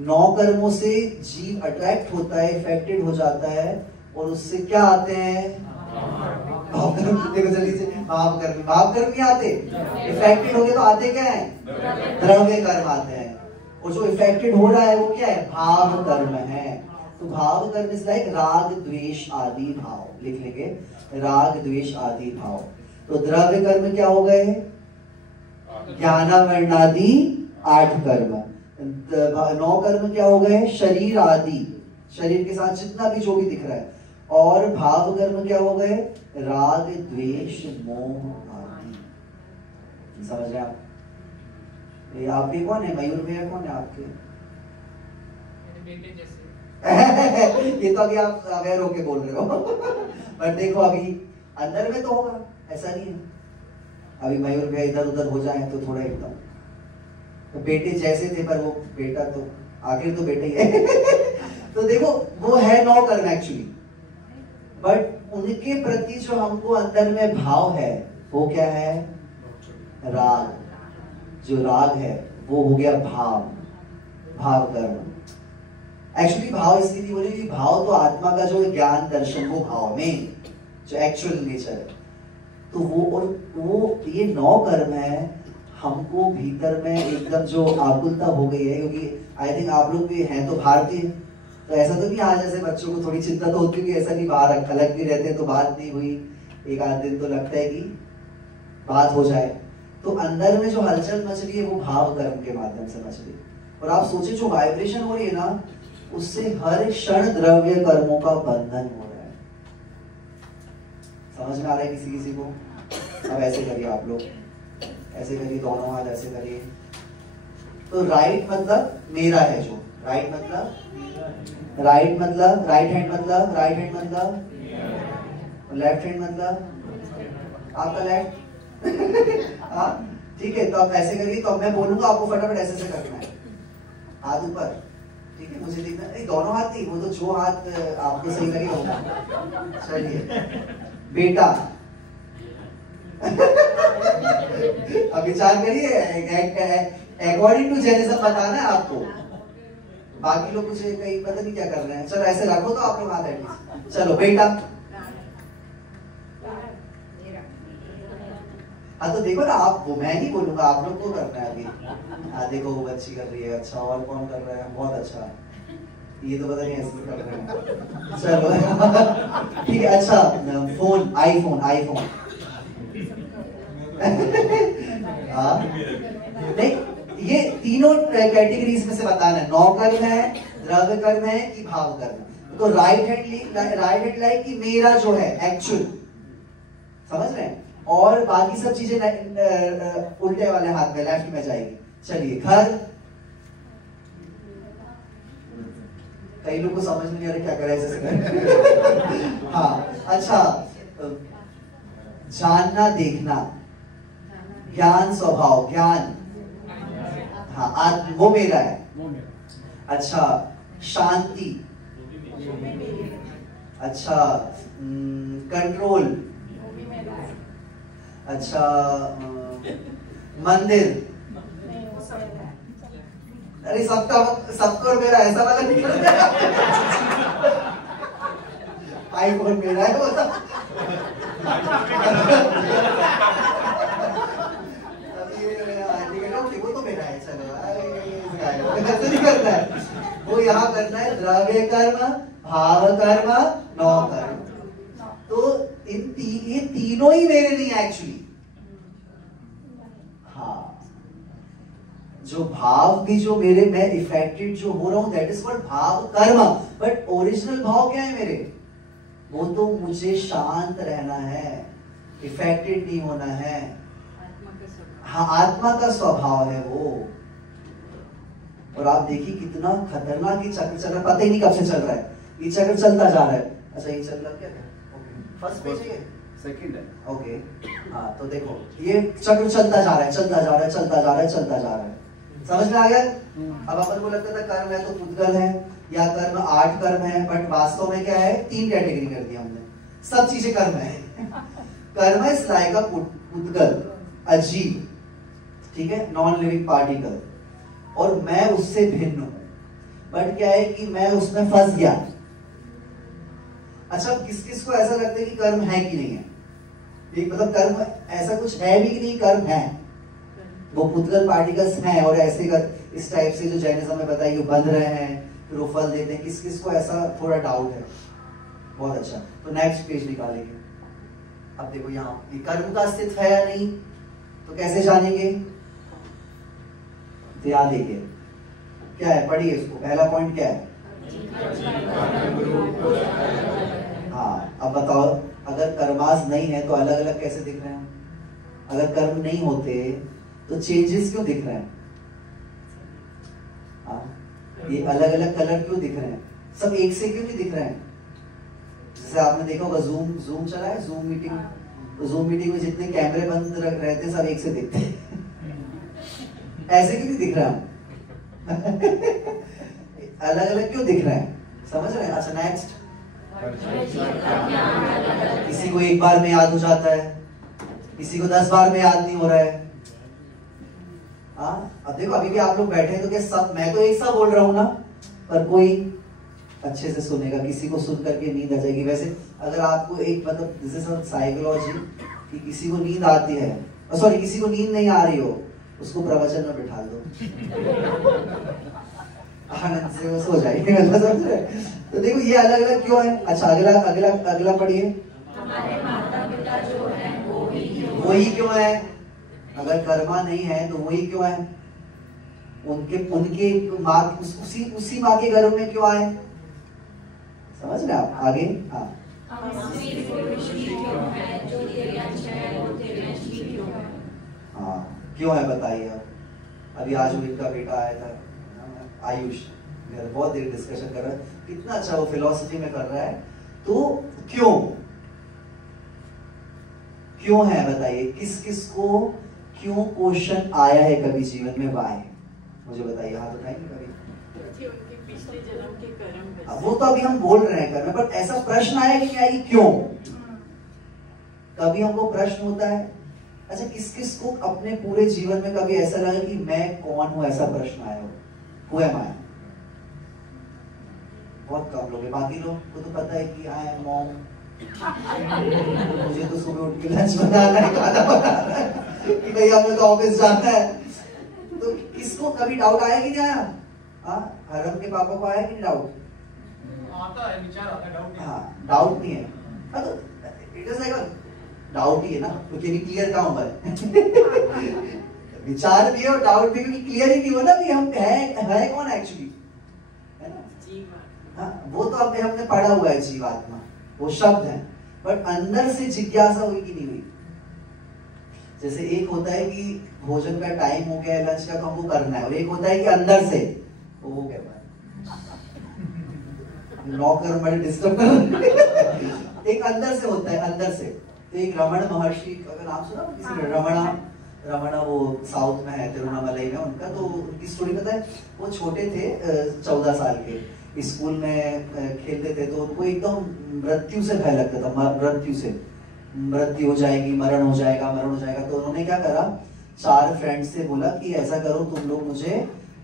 9 कर्मों से जीव अट्रैक्ट होता है, इफेक्टेड हो जाता है, और उससे क्या आते हैं? भाव कर्म. देखो जल्दी से, भाव कर्म नहीं आते. इफेक्टेड हो गए तो आते क्या है? द्रव्य कर्म आते हैं. और जो इफेक्टेड हो रहा है वो क्या है? भाव कर्म है. तो भाव कर्म इज लाइक राग द्वेष आदि भाव. लिख लेंगे, राग द्वेष आदि भाव. तो द्रव्य कर्म क्या हो गए? ज्ञानावर्णादि 8 कर्म. 9 कर्म क्या हो गए? शरीर आदि, शरीर के साथ जितना भी जो भी दिख रहा है. और भाव कर्म क्या हो गए? राग द्वेष मोह आदि. समझ रहे आप? ये आपके कौन है? मयूर भैया कौन है आपके? बेटे जैसे. ये तो अभी आप अवेयर होके बोल रहे हो. पर देखो अभी अंदर में तो होगा, ऐसा नहीं है. अभी मयूर भैया इधर उधर हो जाए तो थोड़ा एकदम, तो बेटे जैसे थे, पर वो बेटा तो आखिर तो बेटा ही है. तो देखो वो है 9 कर्म एक्चुअली, बट उनके प्रति जो हमको अंदर में भाव है वो क्या है? राग. जो राग है वो हो गया भाव, भाव कर्म. एक्चुअली भाव इसलिए नहीं बोले कि भाव तो आत्मा का जो ज्ञान दर्शन, वो भाव में जो एक्चुअल नेचर है. तो वो, और वो ये 9 कर्म है. हमको भीतर में एकदम जो आकुलता हो गई है, क्योंकि आई थिंक आप लोग भी हैं तो भारतीय, तो ऐसा तो नहीं आज जैसे बच्चों को थोड़ी चिंता तो होती है, ऐसा नहीं बाहर अलग भी रहते तो बात नहीं हुई, एक आध दिन तो लगता है कि बात हो जाए. तो अंदर में जो हलचल मच रही है वो भाव कर्म के माध्यम से मच रही है. और आप सोचे जो वाइब्रेशन हो रही है ना, उससे हर क्षण द्रव्य कर्मों का बंधन हो रहा है. समझ में आ रहा है किसी किसी को? अब ऐसे करिए आप लोग, ऐसे करिए, दोनों हाथ ऐसे करिए. तो राइट मतलब मेरा है, जो राइट मतलब राइट मतलब राइट हैंड मतलब राइट हैंड मतलब लेफ्ट हैंड मतलब आपका लेफ्ट. हाँ ठीक है. तो आप ऐसे करिए, तो अब मैं बोलूंगा आपको फटाफट ऐसे से करना है. हाथ ऊपर, ठीक है? मुझे देखना नहीं, दोनों हाथ नहीं, वो तो जो हाथ आपको सही लगेगा. चलिए बेटा. अब विचार करिए, अकॉर्डिंग टू जैनिज्म बताना है आपको. बाकी लोग कुछ कहीं पता नहीं क्या कर रहे हैं. चलो ऐसे रखो तो आप लोग हाथ एटलीस्ट. चलो बेटा. हाँ तो देखो ना, आप वो, मैं नहीं बोलूंगा, आप लोग को करना है अभी. हाँ देखो वो बच्ची कर रही है. अच्छा, और कौन कर रहा है? बहुत अच्छा. ये तो पता नहीं ऐसे कर रहे हैं. चलो ठीक है. अच्छा, फोन, आईफोन. हाँ नहीं, ये तीनों कैटेगरीज में से बताना है, नौ कर्म है, द्रव्य कर्म है कि भाव कर्म है। तो राइट हैंड लाइक कि मेरा जो है एक्चुअल, समझ रहे हैं, और बाकी सब चीजें उल्टे वाले हाथ में, लेफ्ट में जाएगी। चलिए, घर, कई लोग को समझ में नहीं आ रहा क्या करे ऐसे। हाँ, अच्छा, जानना देखना, ज्ञान स्वभाव, ज्ञान, हाँ वो मेरा है। अच्छा, शांति, अच्छा, कंट्रोल, अच्छा, मंदिर, अरे सबको मेरा ऐसा वाला नहीं, आईफोन मेरा है वो सब। वो तो मेरा है, चलो नहीं करना है वो, यहाँ करना है द्रव्य कर्म, भाव कर्म, नौ कर्म। तो ये तीनों ही मेरे नहीं एक्चुअली। हाँ, जो भाव भी जो मेरे, मैं इफेक्टेड जो हो रहा हूं, दैट इज कॉल्ड भाव कर्म। बट ओरिजिनल भाव क्या है मेरे? वो तो मुझे शांत रहना है, इफेक्टेड नहीं होना है। हाँ, आत्मा का स्वभाव है वो। और आप देखिए कितना खतरनाक ये चक्र चल रहा है, पता ही नहीं कब से चल रहा है, ये चक्र चलता जा रहा है। अच्छा, ये चल रहा क्या है? फर्स्ट पेज है, सेकंड है। ओके, हाँ, तो देखो ये चक्र चलता जा रहा है, चलता जा रहा है, चलता जा रहा है, चलता जा रहा है। समझ में आ गया? अब अपन को लगता था कर्म है तो पुद्गल है, या कर्म 8 कर्म है, बट वास्तव में क्या है? 3 कैटेगरी कर दी हमने, सब चीजें कर्म है। कर्म इज लाइक अ पुद्गल, अजीब, ठीक है, नॉन लिविंग पार्टिकल, और मैं उससे भिन्न हूं। बट क्या है कि मैं उसमें फंस गया। अच्छा, किस किस को ऐसा लगता है कि कर्म है कि नहीं है? एक मतलब कर्म ऐसा कुछ है भी कि नहीं? कर्म है, वो पुद्गल पार्टिकल्स हैं, और ऐसे इस टाइप से जो जैनिज्म में बताया बंध रहे हैं, फिर वो फल देते हैं। किस किस को ऐसा थोड़ा डाउट है? बहुत अच्छा, तो नेक्स्ट पेज निकालेंगे। अब देखो यहाँ कर्म का अस्तित्व है या नहीं, तो कैसे जानेंगे? तो याद देखिए क्या है, पढ़िए इसको। पहला पॉइंट क्या है? हाँ, अब बताओ, अगर कर्मास नहीं है तो अलग अलग कैसे दिख रहे हैं? अगर कर्म नहीं होते तो चेंजेस क्यों दिख रहे हैं? हाँ, ये अलग अलग कलर क्यों दिख रहे हैं? सब एक से क्यों नहीं दिख रहे हैं? जैसे आपने देखा होगा जूम चला है, जूम मीटिंग, तो जूम मीटिंग में जितने कैमरे बंद रहते हैं सब एक से दिखते हैं। ऐसे क्यों नहीं दिख रहा? अलग अलग क्यों दिख रहे हैं? समझ रहे हैं? अच्छा, नेक्स्ट, किसी को एक बार में याद हो जाता है, किसी को 10 बार में याद नहीं हो रहा है। हाँ, अब देखो अभी भी आप लोग बैठे हैं तो क्या सब, मैं तो एक सा बोल रहा हूं ना, पर कोई अच्छे से सुनेगा, किसी को सुन करके नींद आ जाएगी। वैसे अगर आपको एक मतलब दिस इज साइकोलॉजी, कि किसी को नींद आती है, सॉरी किसी को नींद नहीं आ रही हो, उसको प्रवचन में बिठा दो, आनंद से वो सो जाएगी। समझ रहे? तो देखो ये अलग अलग क्यों है। अच्छा, अगला अगला अगला पढ़िए। हमारे माता पिता जो है वही क्यों है? अगर कर्मा नहीं है तो वही क्यों है? उनके माँ, उसी माँ के गर्भ में क्यों आए? समझ रहे आप? आगे, हाँ, हाँ क्यों है बताइए आप। अभी आज इनका बेटा आया था आयुष, बहुत देर डिस्कशन कर रहा है, कितना अच्छा वो फिलॉसफी में कर रहा है। तो क्यों है बताइए, किस किस को क्यों क्वेश्चन आया है कभी जीवन में? वाई, मुझे बताइए, हाथ उठाएंगे कभी? उनके पिछले जन्म के कर्म। वो तो अभी हम बोल रहे हैं कर्म, पर ऐसा प्रश्न आया कि नहीं आएगी क्यों? कभी हमको प्रश्न होता है। अच्छा, किस किस को अपने पूरे जीवन में कभी ऐसा लगा कि मैं कौन हूं, ऐसा प्रश्न आया हो? Who am I? बहुत कम लोग हैं, बाकी लोग को तो पता है कि आई एम मॉम, मुझे तो सुबह उठ के लंच बनाना है, खाना बनाना है, कि भाई हमें तो ऑफिस जाना है। तो किसको कभी डाउट आया कि नहीं आया? हरम के पापा को आया कि नहीं डाउट? आता है, विचार आता है, डाउट नहीं। हाँ, डाउट नहीं है। तो इट इज लाइक डाउट ही है ना, तो can you clear down by? विचार भी है और डाउट भी, क्योंकि क्लियर ही नहीं हो ना कि हम है कौन एक्चुअली, है ना? हाँ, वो तो अब हमने पढ़ा हुआ है जीवात्मा, वो शब्द है, बट अंदर से जिज्ञासा हुई कि नहीं हुई। जैसे एक होता है कि भोजन का टाइम हो गया, लंच का, तो हमको करना है, और एक होता है कि अंदर से वो हो गया नौकर बड़े डिस्टर्ब कर एक अंदर से होता है, अंदर से। तो एक रमण महर्षि का नाम सुना किसी ने? रमणा वो साउथ में है, तिरुवन्नामलाई में उनका, तो उनकी स्टोरी पता है? वो छोटे थे 14 साल के, स्कूल में खेलते थे, तो उनको एकदम मृत्यु से भय लगता था, मृत्यु से, मृत्यु हो जाएगी, मरण हो जाएगा, मरण हो जाएगा। तो उन्होंने क्या करा, 4 फ्रेंड्स से बोला कि ऐसा करो तुम लोग मुझे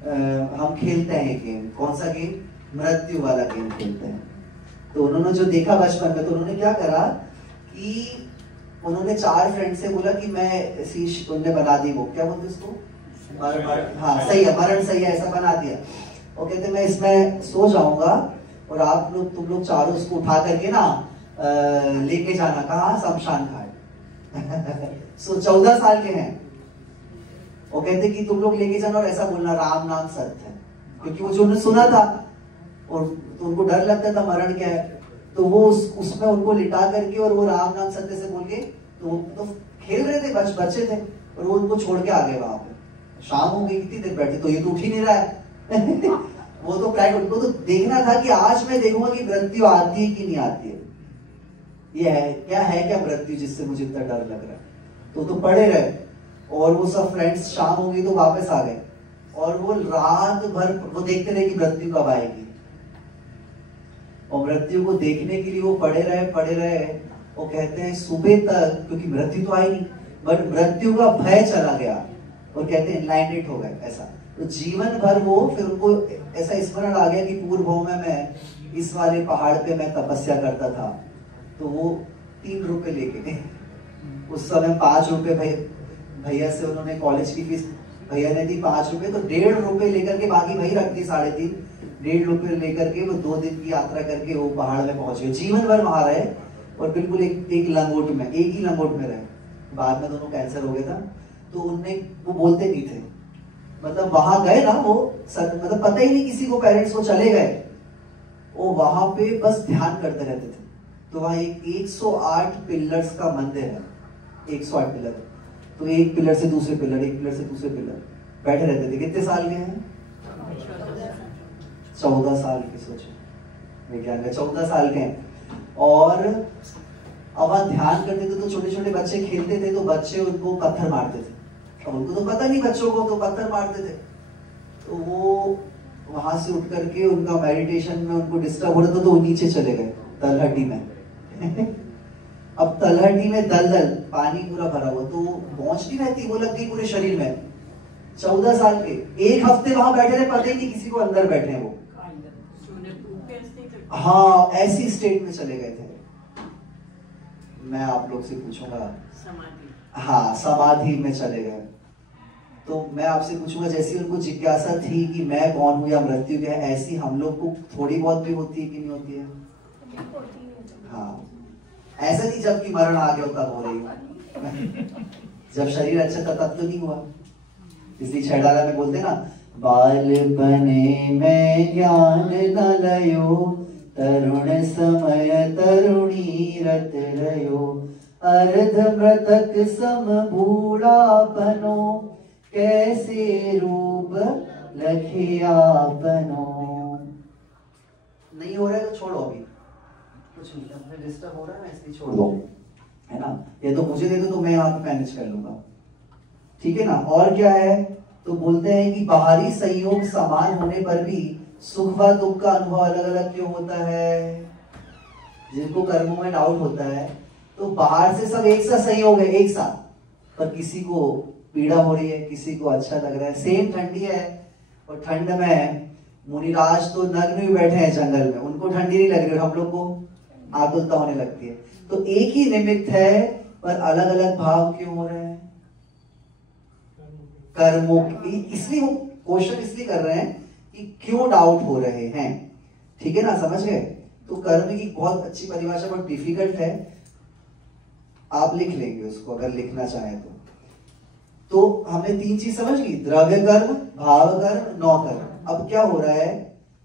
हम खेलते हैं गेम। कौन सा गेम? मृत्यु वाला गेम खेलते हैं। तो उन्होंने जो देखा बचपन में, तो उन्होंने क्या करा कि उन्होंने 4 फ्रेंड से बोला कि मैं उनने बना दी, वो क्या बोलते उसको, हाँ सही है, मरण सही है, ऐसा बना दिया। वो कहते मैं इसमें सो जाऊंगा और आप लोग, तुम लोग चारों उसको उठा करके ना लेके जाना, कहाँ? शमशान घाट। सो 14 साल के हैं। वो कहते कि तुम लोग लेके जाना और ऐसा बोलना राम नाम सत्य है, क्योंकि वो जो उन्होंने सुना था और तो उनको डर लगता था मरण क्या है, तो वो उसमें उनको लिटा करके और वो राम नाम सत्य से बोल के, तो खेल रहे थे, बच्चे थे, और वो उनको छोड़ के आ गए वहां पे। शाम हो गई, कितनी देर बैठे, तो ये तो उठ ही नहीं रहा है। वो तो उनको तो देखना था कि आज मैं देखूंगा कि मृत्यु आती है कि नहीं आती है, ये है क्या मृत्यु जिससे मुझे इतना डर लग रहा है। तो पड़े रहे, और वो सब फ्रेंड्स शाम हो गई तो वापस आ गए, और वो रात भर वो देखते रहे कि मृत्यु कब आएगी, और मृत्यु को देखने के लिए वो पड़े रहे। वो कहते हैं सुबह तक, क्योंकि मृत्यु तो आई नहीं, बट मृत्यु का भय चला गया, और कहते हैं एनलाइटेड हो गए ऐसा। तो जीवन भर वो, फिर उनको ऐसा स्मरण आ गया कि पूर्व भव में मैं इस वाले पहाड़ पे मैं तपस्या करता था। तो वो 3 रुपए लेके गए, उस समय 5 रुपए भैया से उन्होंने कॉलेज की फीस भैया ने दी 5 रुपए, तो 1.5 रुपए लेकर के, बाकी भाई रख दी 3.5, 1.5 रुपए लेकर के वो 2 दिन की यात्रा करके वो पहाड़ में पहुंच गए। जीवन भर वहां रहे, और बिल्कुल एक लंगोट में, एक ही लंगोट में रहे। बाद में दोनों कैंसर हो गया था, तो वो बोलते नहीं थे, मतलब वहां गए ना वो, मतलब पता ही नहीं किसी को, पेरेंट्स को चले गए, वो वहां पे बस ध्यान करते रहते थे। तो वहां एक 108 पिलर्स का मंदिर है, 108 पिलर, तो एक पिलर से दूसरे पिलर, एक पिलर से दूसरे पिलर बैठे रहते थे। कितने साल के हैं? 14 साल के, सोचो विज्ञान का 14 साल के हैं। और अब वहां ध्यान करते थे, तो छोटे छोटे बच्चे खेलते थे, तो बच्चे उनको पत्थर मारते थे। अब उनको तो पता नहीं बच्चों को, तो पत्थर मारते थे। तो वो वहां से उठ करके उनका मेडिटेशन में उनको डिस्टर्ब हो रहा था, तो वो नीचे चले गए तलहटी में। अब तलहटी में दलदल, पानी पूरा भरा हुआ, तो पहुंच नहीं रहती, वो लग गई पूरे शरीर में। 14 साल के, 1 हफ्ते वहां बैठे रहे, पता ही नहीं किसी को अंदर बैठे हैं वो। हाँ, ऐसी स्टेट में चले गए थे। मैं आप लोग से पूछूंगा, हाँ समाधि में चले गए। तो मैं आपसे पूछूंगा, जैसी उनको जिज्ञासा थी कि मैं कौन हूं या मृत्यु क्या है, ऐसी हम लोग को थोड़ी बहुत भी होती है कि नहीं होती है? हाँ, ऐसा नहीं जबकि मरण आ गया तब हो रही हो। जब शरीर अच्छा था तब तो नहीं हुआ। इसलिए छेड़ाला में बोलते ना, बाल बने में ज्ञान न लयो, तरुण समय तरुणी रत रयो, अर्ध मृतक सम बूढ़ापनो, कैसे रूप लखियापनो। नहीं हो रहा है तो छोड़ो, अभी कुछ नहीं, डिस्टर्ब हो रहा है ना, इसलिए छोड़ दो, है ना। ये तो मुझे दे दो तो मैं यहाँ पे मैनेज कर लूंगा, ठीक है ना। और क्या है, तो बोलते हैं कि बाहरी संयोग समान होने पर भी सुख व दुख का अनुभव अलग अलग क्यों होता है। जिनको कर्मों में डाउट होता है, तो बाहर से सब एक सा संयोग है, एक साथ, पर किसी को पीड़ा हो रही है, किसी को अच्छा लग रहा है। सेम ठंडी है, और ठंड में मुनिराज तो नग्न भी बैठे हैं जंगल में, उनको ठंडी नहीं लग रही, हम लोग को आकुलता होने लगती है। तो एक ही निमित्त है, पर अलग अलग भाव क्यों हो रहे हैं? कर्मों, इसलिए वो क्वेश्चन इसलिए कर रहे हैं कि क्यों डाउट हो रहे हैं, ठीक है ना, समझ गए। तो कर्म की बहुत अच्छी परिभाषा, बहुत डिफिकल्ट है, आप लिख लेंगे उसको अगर लिखना चाहें तो। तो हमने 3 चीज समझ गई, द्रव्य कर्म, भाव कर्म, नौ कर्म। अब क्या हो रहा है,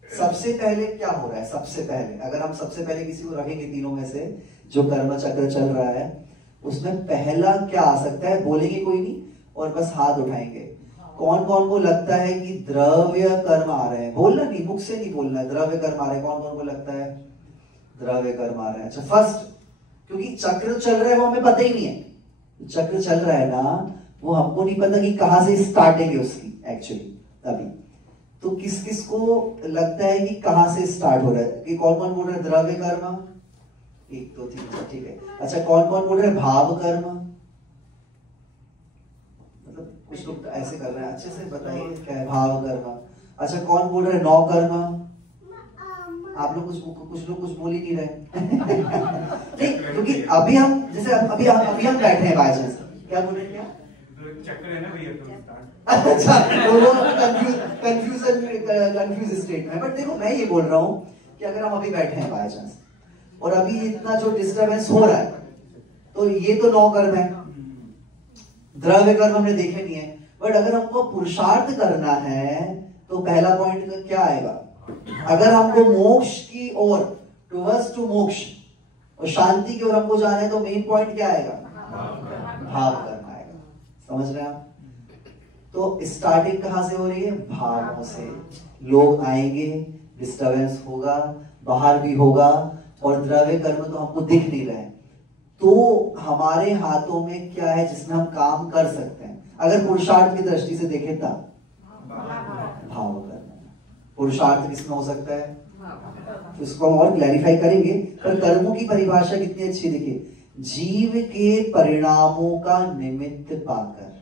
सबसे पहले क्या हो रहा है, सबसे पहले अगर हम सबसे पहले किसी को रखेंगे तीनों में से जो कर्म चक्र चल रहा है, उसमें पहला क्या आ सकता है, बोलेंगे कोई नहीं और बस हाथ उठाएंगे। कौन कौन को लगता है कि द्रव्य कर्म आ रहे हैं? बोलना नहीं, मुख से नहीं बोलना है, द्रव्य कर्म आ रहे हैं। कौन कौन को लगता है द्रव्य कर्म आ रहे हैं? अच्छा फर्स्ट, क्योंकि चक्र चल रहा है वो हमें पता ही नहीं है। चक्र चल रहा है ना, वो हमको नहीं पता कि कहां से स्टार्टिंग है उसकी एक्चुअली अभी। तो किस किस को लगता है कि कहां से स्टार्ट हो रहा है? कि कौन कौन बोल रहे हैं द्रव्य कर्म? 1 2 3 4, ठीक है। अच्छा कौन कौन बोल रहे हैं भाव कर्म? मतलब कुछ लोग ऐसे कर रहे हैं, अच्छे से बताइए क्या है भाव कर्म। अच्छा कौन बोल रहे हैं नौ कर्म? आप लोग कुछ लोग कुछ बोल ही नहीं रहे। नहीं, क्योंकि अभी हम जैसे अभी हम बैठे हैं बाय चांस, क्या बोल रहे हैं, क्या चक्कर है ना भैया तो अच्छा, तो वो कंफ्यूज स्टेट में। बट देखो मैं ये बोल रहा हूँ कि अगर हम अभी बैठे हैं बाय चांस और अभी इतना जो डिस्टरबेंस हो रहा है, तो ये तो नौ कर्म है, द्रव्य कर्म हमने देखे नहीं है। बट अगर हमको पुरुषार्थ करना है तो पहला पॉइंट क्या आएगा? अगर हमको मोक्ष की ओर, टुवर्ड्स टू मोक्ष और शांति की ओर हमको जाना है, तो मेन पॉइंट क्या आएगा? भाव कर्म आएगा। समझ रहे हैं आप? तो स्टार्टिंग कहां से हो रही है? भावों से। लोग आएंगे, डिस्टरबेंस होगा, बाहर भी होगा, और द्रव्य कर्म तो हमको दिख नहीं रहे। तो हमारे हाथों में क्या है जिसमें हम काम कर सकते हैं? अगर पुरुषार्थ की दृष्टि से देखें तब भाव कर्म। पुरुषार्थ किसमें हो सकता है? तो इसको हम और क्लैरिफाई करेंगे। पर कर्मों की परिभाषा कितनी अच्छी देखिए, जीव के परिणामों का निमित्त पाकर।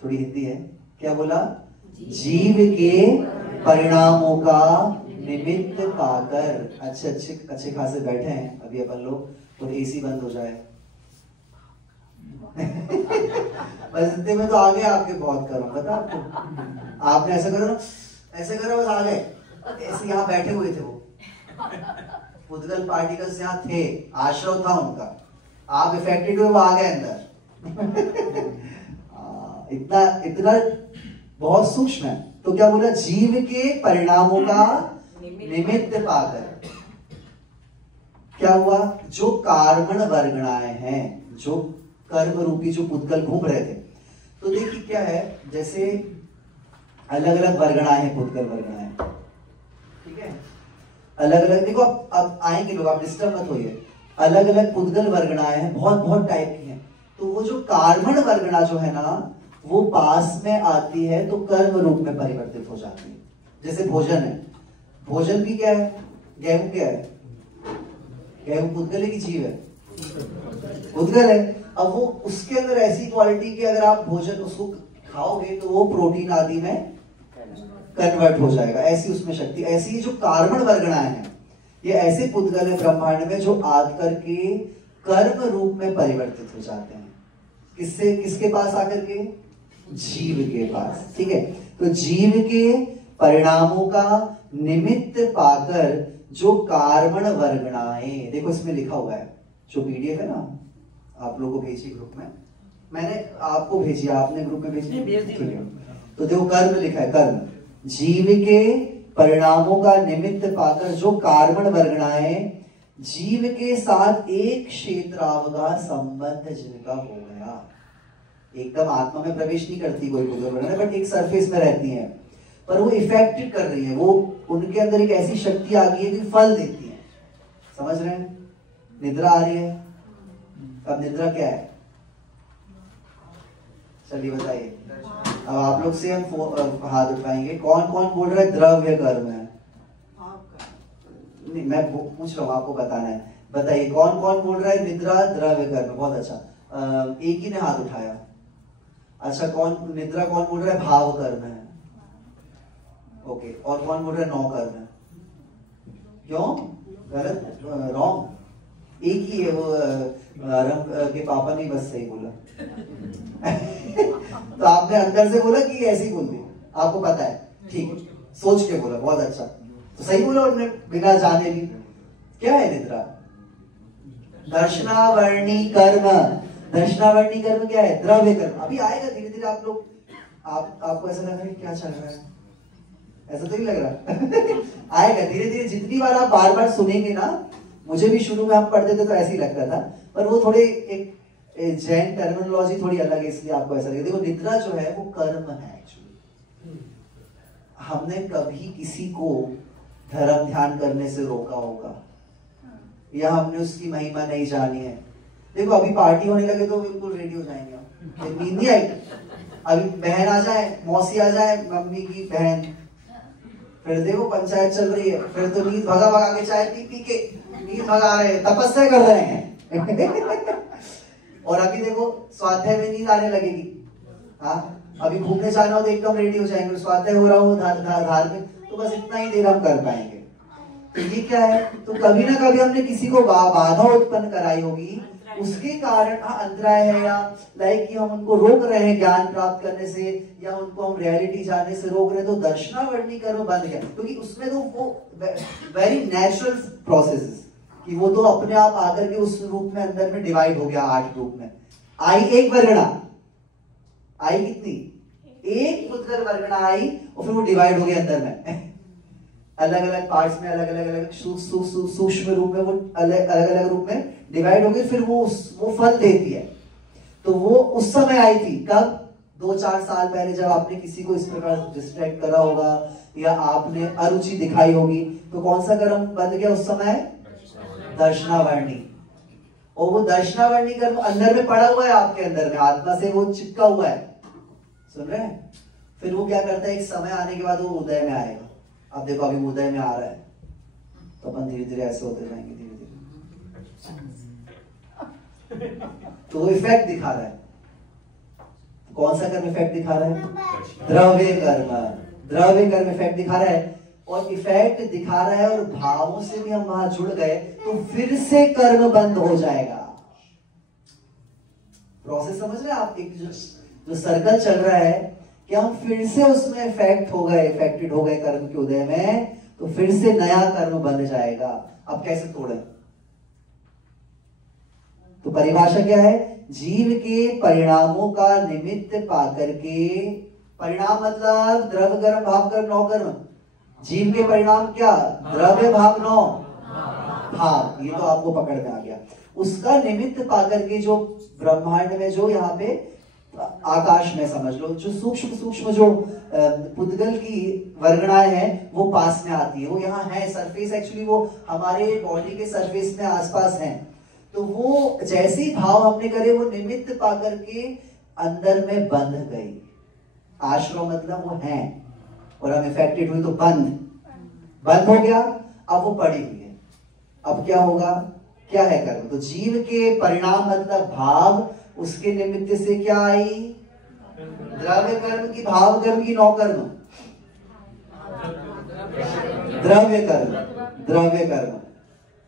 थोड़ी हिंदी है, क्या बोला? जीव के परिणामों का निमित्त पाकर। अच्छे खासे बैठे हैं अभी अपन लोग, तो एसी बंद हो जाए। बस इतने में तो आ गए आपके बहुत कर्म, पता आपको? आपने ऐसा करो ना, ऐसे करो बस आ गए। ऐसे यहाँ बैठे हुए थे वो पुद्गल पार्टिकल्स यहाँ थे, आश्रव था उनका, आप इफेक्टेड हुए, वो आ गए अंदर। इतना बहुत सूक्ष्म है। तो क्या बोला? जीव के परिणामों का निमित्त पाकर। क्या हुआ? जो कार्बन वर्गणाएं हैं, जो कर्म रूपी जो पुद्गल घूम रहे थे, तो देखिए क्या है, जैसे अलग अलग वर्गणाएं हैं, पुद्गल वर्गणाएं, ठीक है, अलग अलग। देखो अब आएंगे लोग, आप डिस्टर्ब मत होइए। अलग अलग पुद्गल वर्गणाएं हैं, बहुत बहुत टाइप की हैं। तो वो जो कार्बन वर्गणा जो है ना, वो पास में आती है तो कर्म रूप में परिवर्तित हो जाती है। जैसे भोजन है, भोजन भी क्या है? गेहूं क्या है? गेहूं पुद्गल है कि जीव है? पुद्गल है। अब वो उसके अंदर ऐसी क्वालिटी कि अगर आप भोजन उसको खाओगे तो वो प्रोटीन आदि में कन्वर्ट हो जाएगा, ऐसी उसमें शक्ति। ऐसी ही जो कार्बन वर्गणाएं हैं, ये ऐसे पुद्गल है ब्रह्मांड में जो आकर के कर्म रूप में परिवर्तित हो जाते हैं। किससे? किसके पास आकर के? जीव के पास, ठीक है। तो जीव के परिणामों का निमित्त पाकर जो कार्बन वर्गणाएं, देखो इसमें लिखा हुआ है, जो पीडीएफ है ना, आप लोगों को भेजी ग्रुप में, मैंने आपको भेजी, आपने ग्रुप में भेजी, ठीक है। तो देखो कर्म लिखा है, कर्म जीव के परिणामों का निमित्त पाकर जो कार्बन वर्गणाएं जीव के साथ एक क्षेत्रावकाश संबंध जिनका हो गया, एकदम आत्मा में प्रवेश नहीं करती कोई पुद्गल, बट एक सरफेस में रहती हैं, पर वो इफेक्ट कर रही है, वो उनके अंदर एक ऐसी शक्ति आ गई है कि फल देती है। समझ रहे हैं? निद्रा आ रही है। अब निद्रा क्या है? चलिए बताइए। अब आप लोग से हम हाथ उठाएंगे, कौन कौन बोल रहा है द्रव्य कर्म है? नहीं, मैं पूछ रहा हूँ, आपको बताना है। बताइए कौन कौन बोल रहा है निद्रा द्रव्य कर्म? बहुत अच्छा, एक ही ने हाथ उठाया। अच्छा, कौन निद्रा कौन बोल रहा है भाव कर्म है? ओके, और कौन बोल रहा है नौ कर्म है? क्यों? गलत, रॉन्ग। एक ही है, वो रंग के पापा ने बस सही बोला। तो आपने अंदर से बोला कि ऐसे ही बोल दी, आपको पता है, ठीक, सोच के बोला, बहुत अच्छा, तो सही बोला उन्होंने बिना जाने भी। क्या है निद्रा? दर्शनावर्णी कर्म, दर्शनावर्णी कर्म क्या है? द्रव्य कर्म। अभी आएगा धीरे धीरे। आप लोग आपको ऐसा लग रहा है क्या चल रहा है, ऐसा तो नहीं लग रहा आएगा धीरे धीरे। जितनी बार आप बार बार सुनेंगे ना, मुझे भी शुरू में आप पढ़ते थे तो ऐसे ही लगता था, पर वो थोड़े एक जैन टर्मिनोलॉजी थोड़ी अलग है, इसलिए आपको ऐसा लगेगा। देखो निद्रा जो है वो कर्म है एक्चुअली। हमने कभी किसी को धर्म ध्यान करने से रोका होगा या हमने उसकी महिमा नहीं जानी है। देखो अभी पार्टी होने लगे तो बिल्कुल रेडी हो जाएंगे हम, नींद नहीं आई। अभी बहन आ जाए, मौसी आ जाए, मम्मी की बहन, फिर देखो पंचायत चल रही है, फिर तो नींद भगा भगा के चाय पी पी के नींद भगा रहे हैं, तपस्या कर रहे हैं और अभी देखो स्वाध्याय में नींद आने लगेगी। हाँ, अभी घूमने जाना हो तो एकदम रेडी हो जाएंगे, स्वाध्याय हो रहा हो धार में, तो बस इतना ही देर हम कर पाएंगे। तो ये क्या है? तो कभी ना कभी हमने किसी को बाधा उत्पन्न कराई होगी, उसके कारण अंतराय है, या लाइक कि हम उनको रोक रहे हैं ज्ञान प्राप्त करने से, या उनको हम रियलिटी जानने से रोक रहे हैं, तो दर्शनावर्णी कर्म बंद गया। क्योंकि उसमें तो वो वेरी नेचुरल प्रोसेस कि वो तो अपने आप आकर के उस रूप में अंदर में डिवाइड हो गया 8 रूप में। आई एक वर्गणा आई, कितनी? एक पुद्गल वर्गणा आई और फिर वो डिवाइड हो गया अंदर में अलग अलग पार्ट्स में, अलग अलग सूक्ष्म रूप में, वो अलग अलग रूप में डिवाइड हो गई। फिर वो फल देती है। तो वो उस समय आई थी कब? 2-4 साल पहले, जब आपने किसी को इस प्रकार डिस्ट्रैक्ट करा होगा या आपने अरुचि दिखाई होगी, तो कौन सा कर्म बंद गया उस समय? दर्शनावर्णी। और वो दर्शनावर्णी कर्म अंदर में पड़ा हुआ है, आपके अंदर में आत्मा से वो चिपका हुआ है। सुन रहे हैं? फिर वो क्या करता है, एक समय आने के बाद वो उदय में आएगा। अब देखो अभी उदय में आ रहा है, तो अपन धीरे धीरे ऐसे होते जाएंगे, धीरे धीरे तो वो इफेक्ट दिखा रहा है। कौन सा कर्म इफेक्ट दिखा रहा है? द्रव्य कर्म। द्रव्य कर्म इफेक्ट दिखा रहा है, और इफेक्ट दिखा रहा है और भावों से भी हम वहां जुड़ गए तो फिर से कर्म बंद हो जाएगा। प्रोसेस समझ रहे हैं आप? एक जो सर्कल चल रहा है, कि हम फिर से उसमें इफेक्टेड हो गए कर्म के उदय में, तो फिर से नया कर्म बन जाएगा। अब कैसे तोड़े? तो परिभाषा क्या है? जीव के परिणामों का निमित्त पाकर के, परिणाम मतलब द्रव्य कर्म भाव कर्म 9 कर्म। जीव के परिणाम क्या? द्रव्य भाव 9 भाव। ये तो आपको पकड़ में आ गया। उसका निमित्त पाकर के जो ब्रह्मांड में, जो यहाँ पे आकाश में समझ लो, जो सूक्ष्म जो पुद्गल की वर्गणाएं हैं वो पास में आती है। वो यहाँ है सरफेस, एक्चुअली वो हमारे बॉडी के सरफेस में आसपास हैं। तो वो जैसे ही भाव हमने करे, वो निमित्त पाकर के अंदर में बंध गई। आश्रय मतलब वो है, और हम इफेक्टेड हुए तो बंद हो गया। अब वो पड़ी हुई है। अब क्या होगा? क्या है कर्म? तो जीव के परिणाम मतलब भाव, उसके निमित्त से क्या आई? द्रव्य कर्म की, भाव कर्म की 9 कर्म। द्रव्य कर्म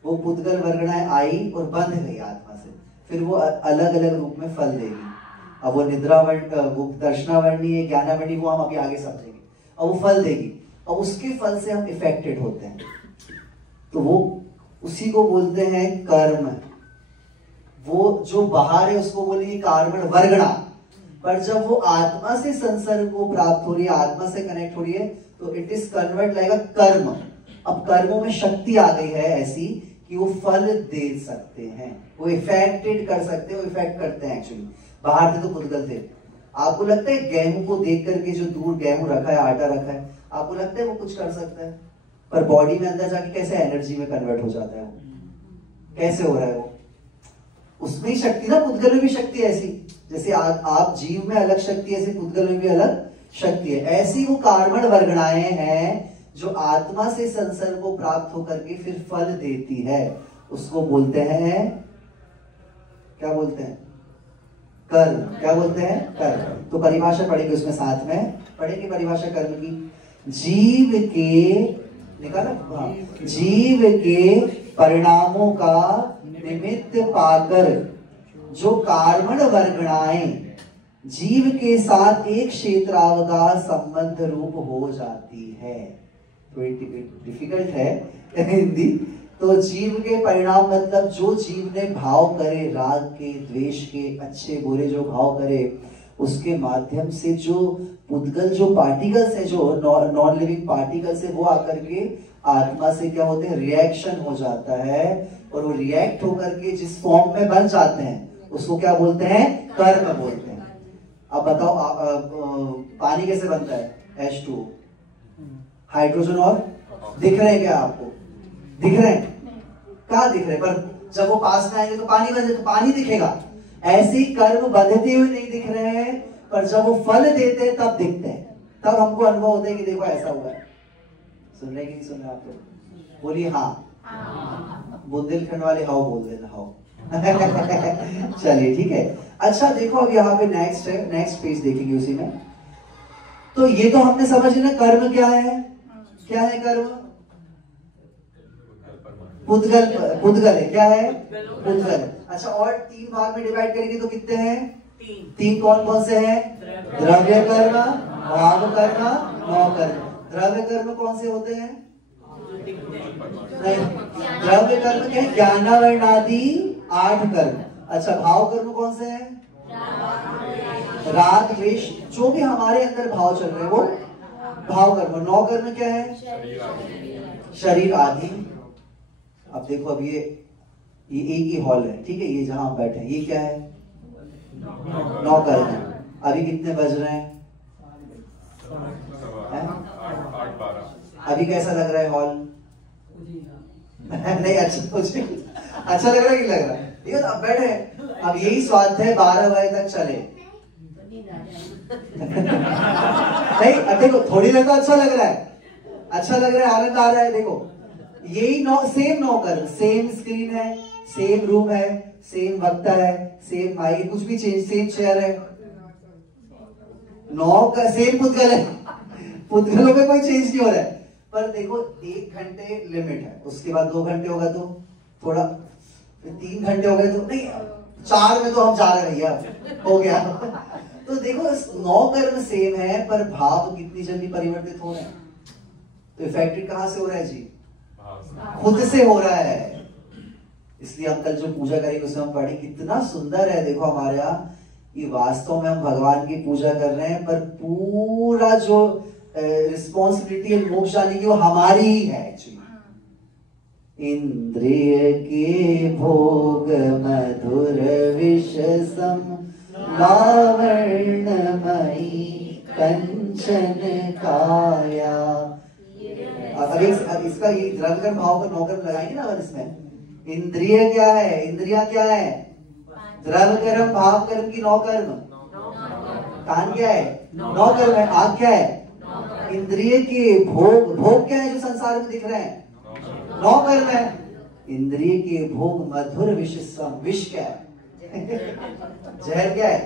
वो पुद्गल वर्गणाएं आई और बंध गई आत्मा से। फिर वो अलग अलग रूप में फल देगी। अब वो वो दर्शनावर्णी है, ज्ञानावर्णी, वो हम अभी आगे समझेंगे। और वो फल देगी, और उसके फल से हम इफेक्टेड होते हैं। तो वो उसी को बोलते हैं कर्म। वो जो बाहर है उसको बोलेंगे कार्बन वर्गणा। पर जब वो आत्मा से संसर्ग को प्राप्त हो रही है, आत्मा से कनेक्ट हो रही है, तो इट इज कन्वर्ट लाइक अ कर्म। अब कर्मों में शक्ति आ गई है ऐसी कि वो फल दे सकते हैं, वो इफेक्टेड कर सकते हैं, वो इफेक्ट करते हैं एक्चुअली। बाहर थे तो पुद्गल थे। आपको लगता है गेहूं को देख करके, जो दूर गेहूं रखा है, आटा रखा है, आपको लगता है वो कुछ कर सकता है? पर बॉडी में अंदर जाके कैसे एनर्जी में कन्वर्ट हो जाता है? कैसे हो रहा है वो? उसमें ही शक्ति ना, पुद्गल में भी शक्ति ऐसी। जैसे आप जीव में अलग शक्ति, ऐसे पुद्गल में भी अलग शक्ति है। ऐसी वो कार्बन वर्गणाएं हैं जो आत्मा से संसर्ग को प्राप्त होकर के फिर फल देती है। उसको बोलते हैं, क्या बोलते हैं? कर्म। क्या बोलते हैं? कर्म। तो परिभाषा पढ़ेंगे, उसमें साथ में पढ़ेंगे परिभाषा कर्म की। जीव के, निकाला, जीव के परिणामों का निमित्त पाकर जो कार्बन वर्गणाएं जीव के साथ एक क्षेत्रावकाश संबंध रूप हो जाती है। तो डिफिकल्ट है हिंदी, तो जीव के परिणाम मतलब जो जीव ने भाव करे, राग के, द्वेष के, अच्छे बुरे जो भाव करे, उसके माध्यम से जो पुद्गल, जो पार्टिकल्स है, जो नॉन लिविंग पार्टिकल्स है, वो आकर के आत्मा से क्या होते हैं, रिएक्शन हो जाता है, और वो रिएक्ट होकर के जिस फॉर्म में बन जाते हैं उसको क्या बोलते हैं, कर्म बोलते हैं। अब बताओ पानी कैसे बनता है, H2O, हाइड्रोजन और दिख रहे हैं क्या आपको, दिख रहे हैं, कहाँ दिख रहे हैं, पर जब वो पास में आएंगे तो पानी बन जाए, तो पानी दिखेगा। ऐसे ही कर्म बंधते हुए नहीं दिख रहे हैं, पर जब वो फल देते हैं तब दिखते हैं, तब हमको अनुभव होता है कि देखो ऐसा हुआ है। सुन रहे कि नहीं सुन रहे आप लोग, बोलिए हाँ, बुंदेलखंड वाले हाउ बोल देना, हाउ। चलिए ठीक है। अच्छा देखो अब यहाँ पे नेक्स्ट है, नेक्स्ट पेज देखेंगे उसी में। तो ये तो हमने समझ लिया कर्म क्या है, क्या है कर्म, पुद्गल, पुद्गल है, क्या है, पुद्गल। अच्छा और 3 भाग में डिवाइड करेंगे तो कितने हैं, 3 कौन कौन से हैं, द्रव्य कर्म, भाव कर्म, नौ कर्म। द्रव्य कर्म कौन से होते हैं, नहीं, द्रव्य कर्म क्या है, ज्ञानावर्णादि 8 कर्म। अच्छा भाव कर्म कौन से हैं, राग द्वेष, जो भी हमारे अंदर भाव चल रहे हैं वो भाव कर्म। 9 कर्म क्या है, शरीर आदि। अब देखो अब ये एक ही हॉल है, ठीक है, ये जहां हम बैठे हैं ये क्या है, 9 कर्म है। अभी कितने बज रहे हैं, 8:12। अभी कैसा लग रहा है हॉल? नहीं अच्छा, मुझे अच्छा लग रहा है कि लग रहा है, ठीक है, अब बैठे। अब यही स्वाद है 12 बजे तक चले। नहीं अब देखो थोड़ी देर तो अच्छा लग रहा है, अच्छा लग रहा है, आनंद आ रहा है। देखो यही 9 सेम 9 कर्म, सेम स्क्रीन है, सेम रूम है, सेम वक्ता है, सेम माइक, कुछ भी चेंज, सेम चेयर है, 9 का सेम पुद्गल है, पुद्गलों में कोई चेंज नहीं हो रहा है। पर देखो 1 घंटे लिमिट है, उसके बाद 2 घंटे होगा तो थोड़ा, 3 घंटे हो गए तो नहीं, 4 में तो हम जा रहे हैं भैया, हो गया। तो देखो 9 कर्म सेम है, पर भाव कितनी जल्दी परिवर्तित हो रहे हैं। तो इफेक्टेड कहां से हो रहा है जी, खुद से हो रहा है। इसलिए हम कल जो पूजा करेंगे उसमें हम पढ़े, कितना सुंदर है। देखो हमारे यहाँ कि वास्तव में हम भगवान की पूजा कर रहे हैं, पर पूरा जो रिस्पॉन्सिबिलिटी है मोक्ष आने की वो हमारी ही है एक्चुअली। इंद्रिय के भोग मधुर विषसम लावण्यमयी कंचन काया। अब इसका ये द्रव्य भाव पर नौकर लगाएंगे ना, अगर इसमें इंद्रिय क्या है, इंद्रिया क्या है, द्रव्य कर्म, भाव कर्म की 9 कर्म। कान क्या है, 9 कर्म है। आंख क्या है, इंद्रिय के भोग, भोग क्या है जो संसार में दिख रहे हैं, 9 कर्म है। इंद्रिय के भोग मधुर विषसम, विष क्या है, जहर क्या है,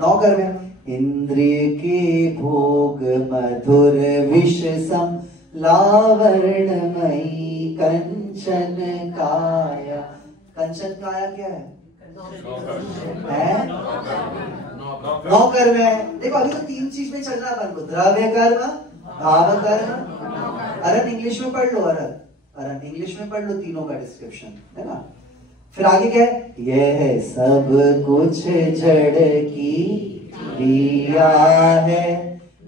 9 कर्म है। इंद्रिय के भोग मधुर विषसम लावण्यमयी कंचन काया। कंचन काया क्या है, 9 कर्म है। देखो अभी तो 3 चीज में चल रहा है अपन को, द्रव्य कर्म, भाव कर्म। अरन इंग्लिश में पढ़ लो, अरन इंग्लिश में पढ़ लो, तीनों का डिस्क्रिप्शन है ना। फिर आगे क्या है, यह सब कुछ जड़ की क्रिया है,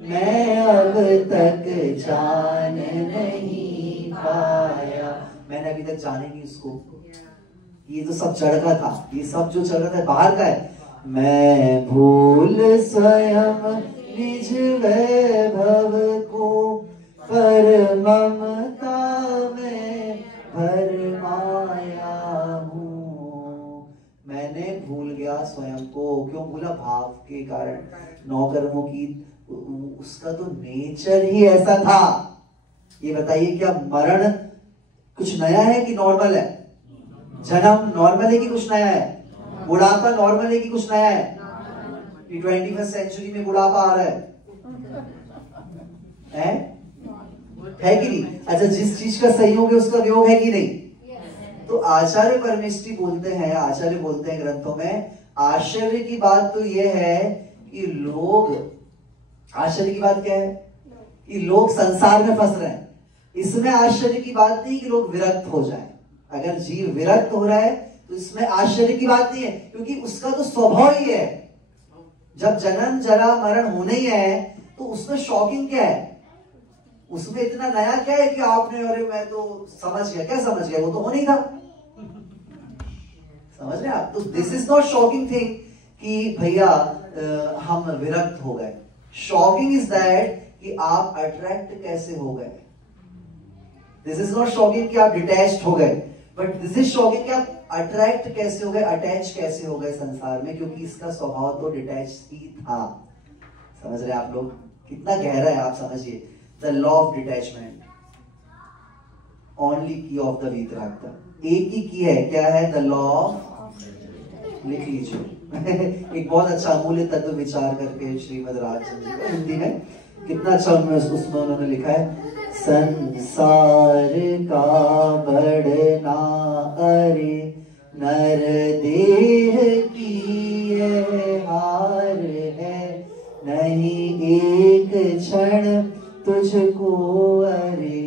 मैं अब तक जान नहीं पाया। मैंने अभी तक जाने नहीं उसको, ये तो सब जड़ का था, ये सब जो चल रहा था बाहर का है। मैं भूल स्वयं निज वैभव को, पर ममता में भरमाया हूँ। मैंने भूल गया स्वयं को, क्यों भूला, भाव के कारण। 9 कर्मों की उसका तो नेचर ही ऐसा था। ये बताइए क्या मरण कुछ नया है कि नॉर्मल है, जन्म नॉर्मल है कि कुछ नया है, बुढ़ापा नॉर्मल है कि कुछ नया है। 21st सेंचुरी में बुढ़ापा आ रहा है कि नहीं। अच्छा जिस चीज का संयोग है उसका वियोग है कि नहीं। तो आचार्य परमेष्ठी बोलते हैं, आचार्य बोलते हैं ग्रंथों में, आश्चर्य की बात तो यह है कि लोग, आश्चर्य की बात क्या है कि लोग संसार में फंस रहे हैं, इसमें आश्चर्य की बात नहीं कि लोग विरक्त हो जाएं। अगर जीव विरक्त हो रहा है तो इसमें आश्चर्य की बात नहीं है, क्योंकि उसका तो स्वभाव ही है। जब जन्म जरा मरण होने ही है तो उसमें शॉकिंग क्या है? उसमें इतना नया क्या है कि आपने अरे मैं तो समझ गया, क्या समझ गया? वो तो होना ही था। समझ रहे आप? तो this is not shocking thing कि भैया हम विरक्त हो गए। शॉकिंग इज दैट कि आप अट्रैक्ट कैसे हो गए। दिस इज नॉट शॉकिंग कि आप डिटैच्ड हो गए, बट दिस इज शॉकिंग कि आप अट्रैक्ट कैसे हो गए, अटैच कैसे हो गए संसार में, क्योंकि इसका स्वभाव तो डिटैच ही था। समझ रहे आप लोग? कितना गहरा है आप समझिए। The law of detachment, only की ऑफ द वीतरागता, एक ही की है। क्या है? द लॉ ऑफ, लिख लीजिए। एक बहुत अच्छा अमूल्य तत्व विचार करके श्रीमद राजचंद्र जी का हिंदी में कितना अच्छा उसमें उन्होंने लिखा है, संसार का बढ़ना अरे नर देह की ये हार है, नहीं एक क्षण तुझको अरे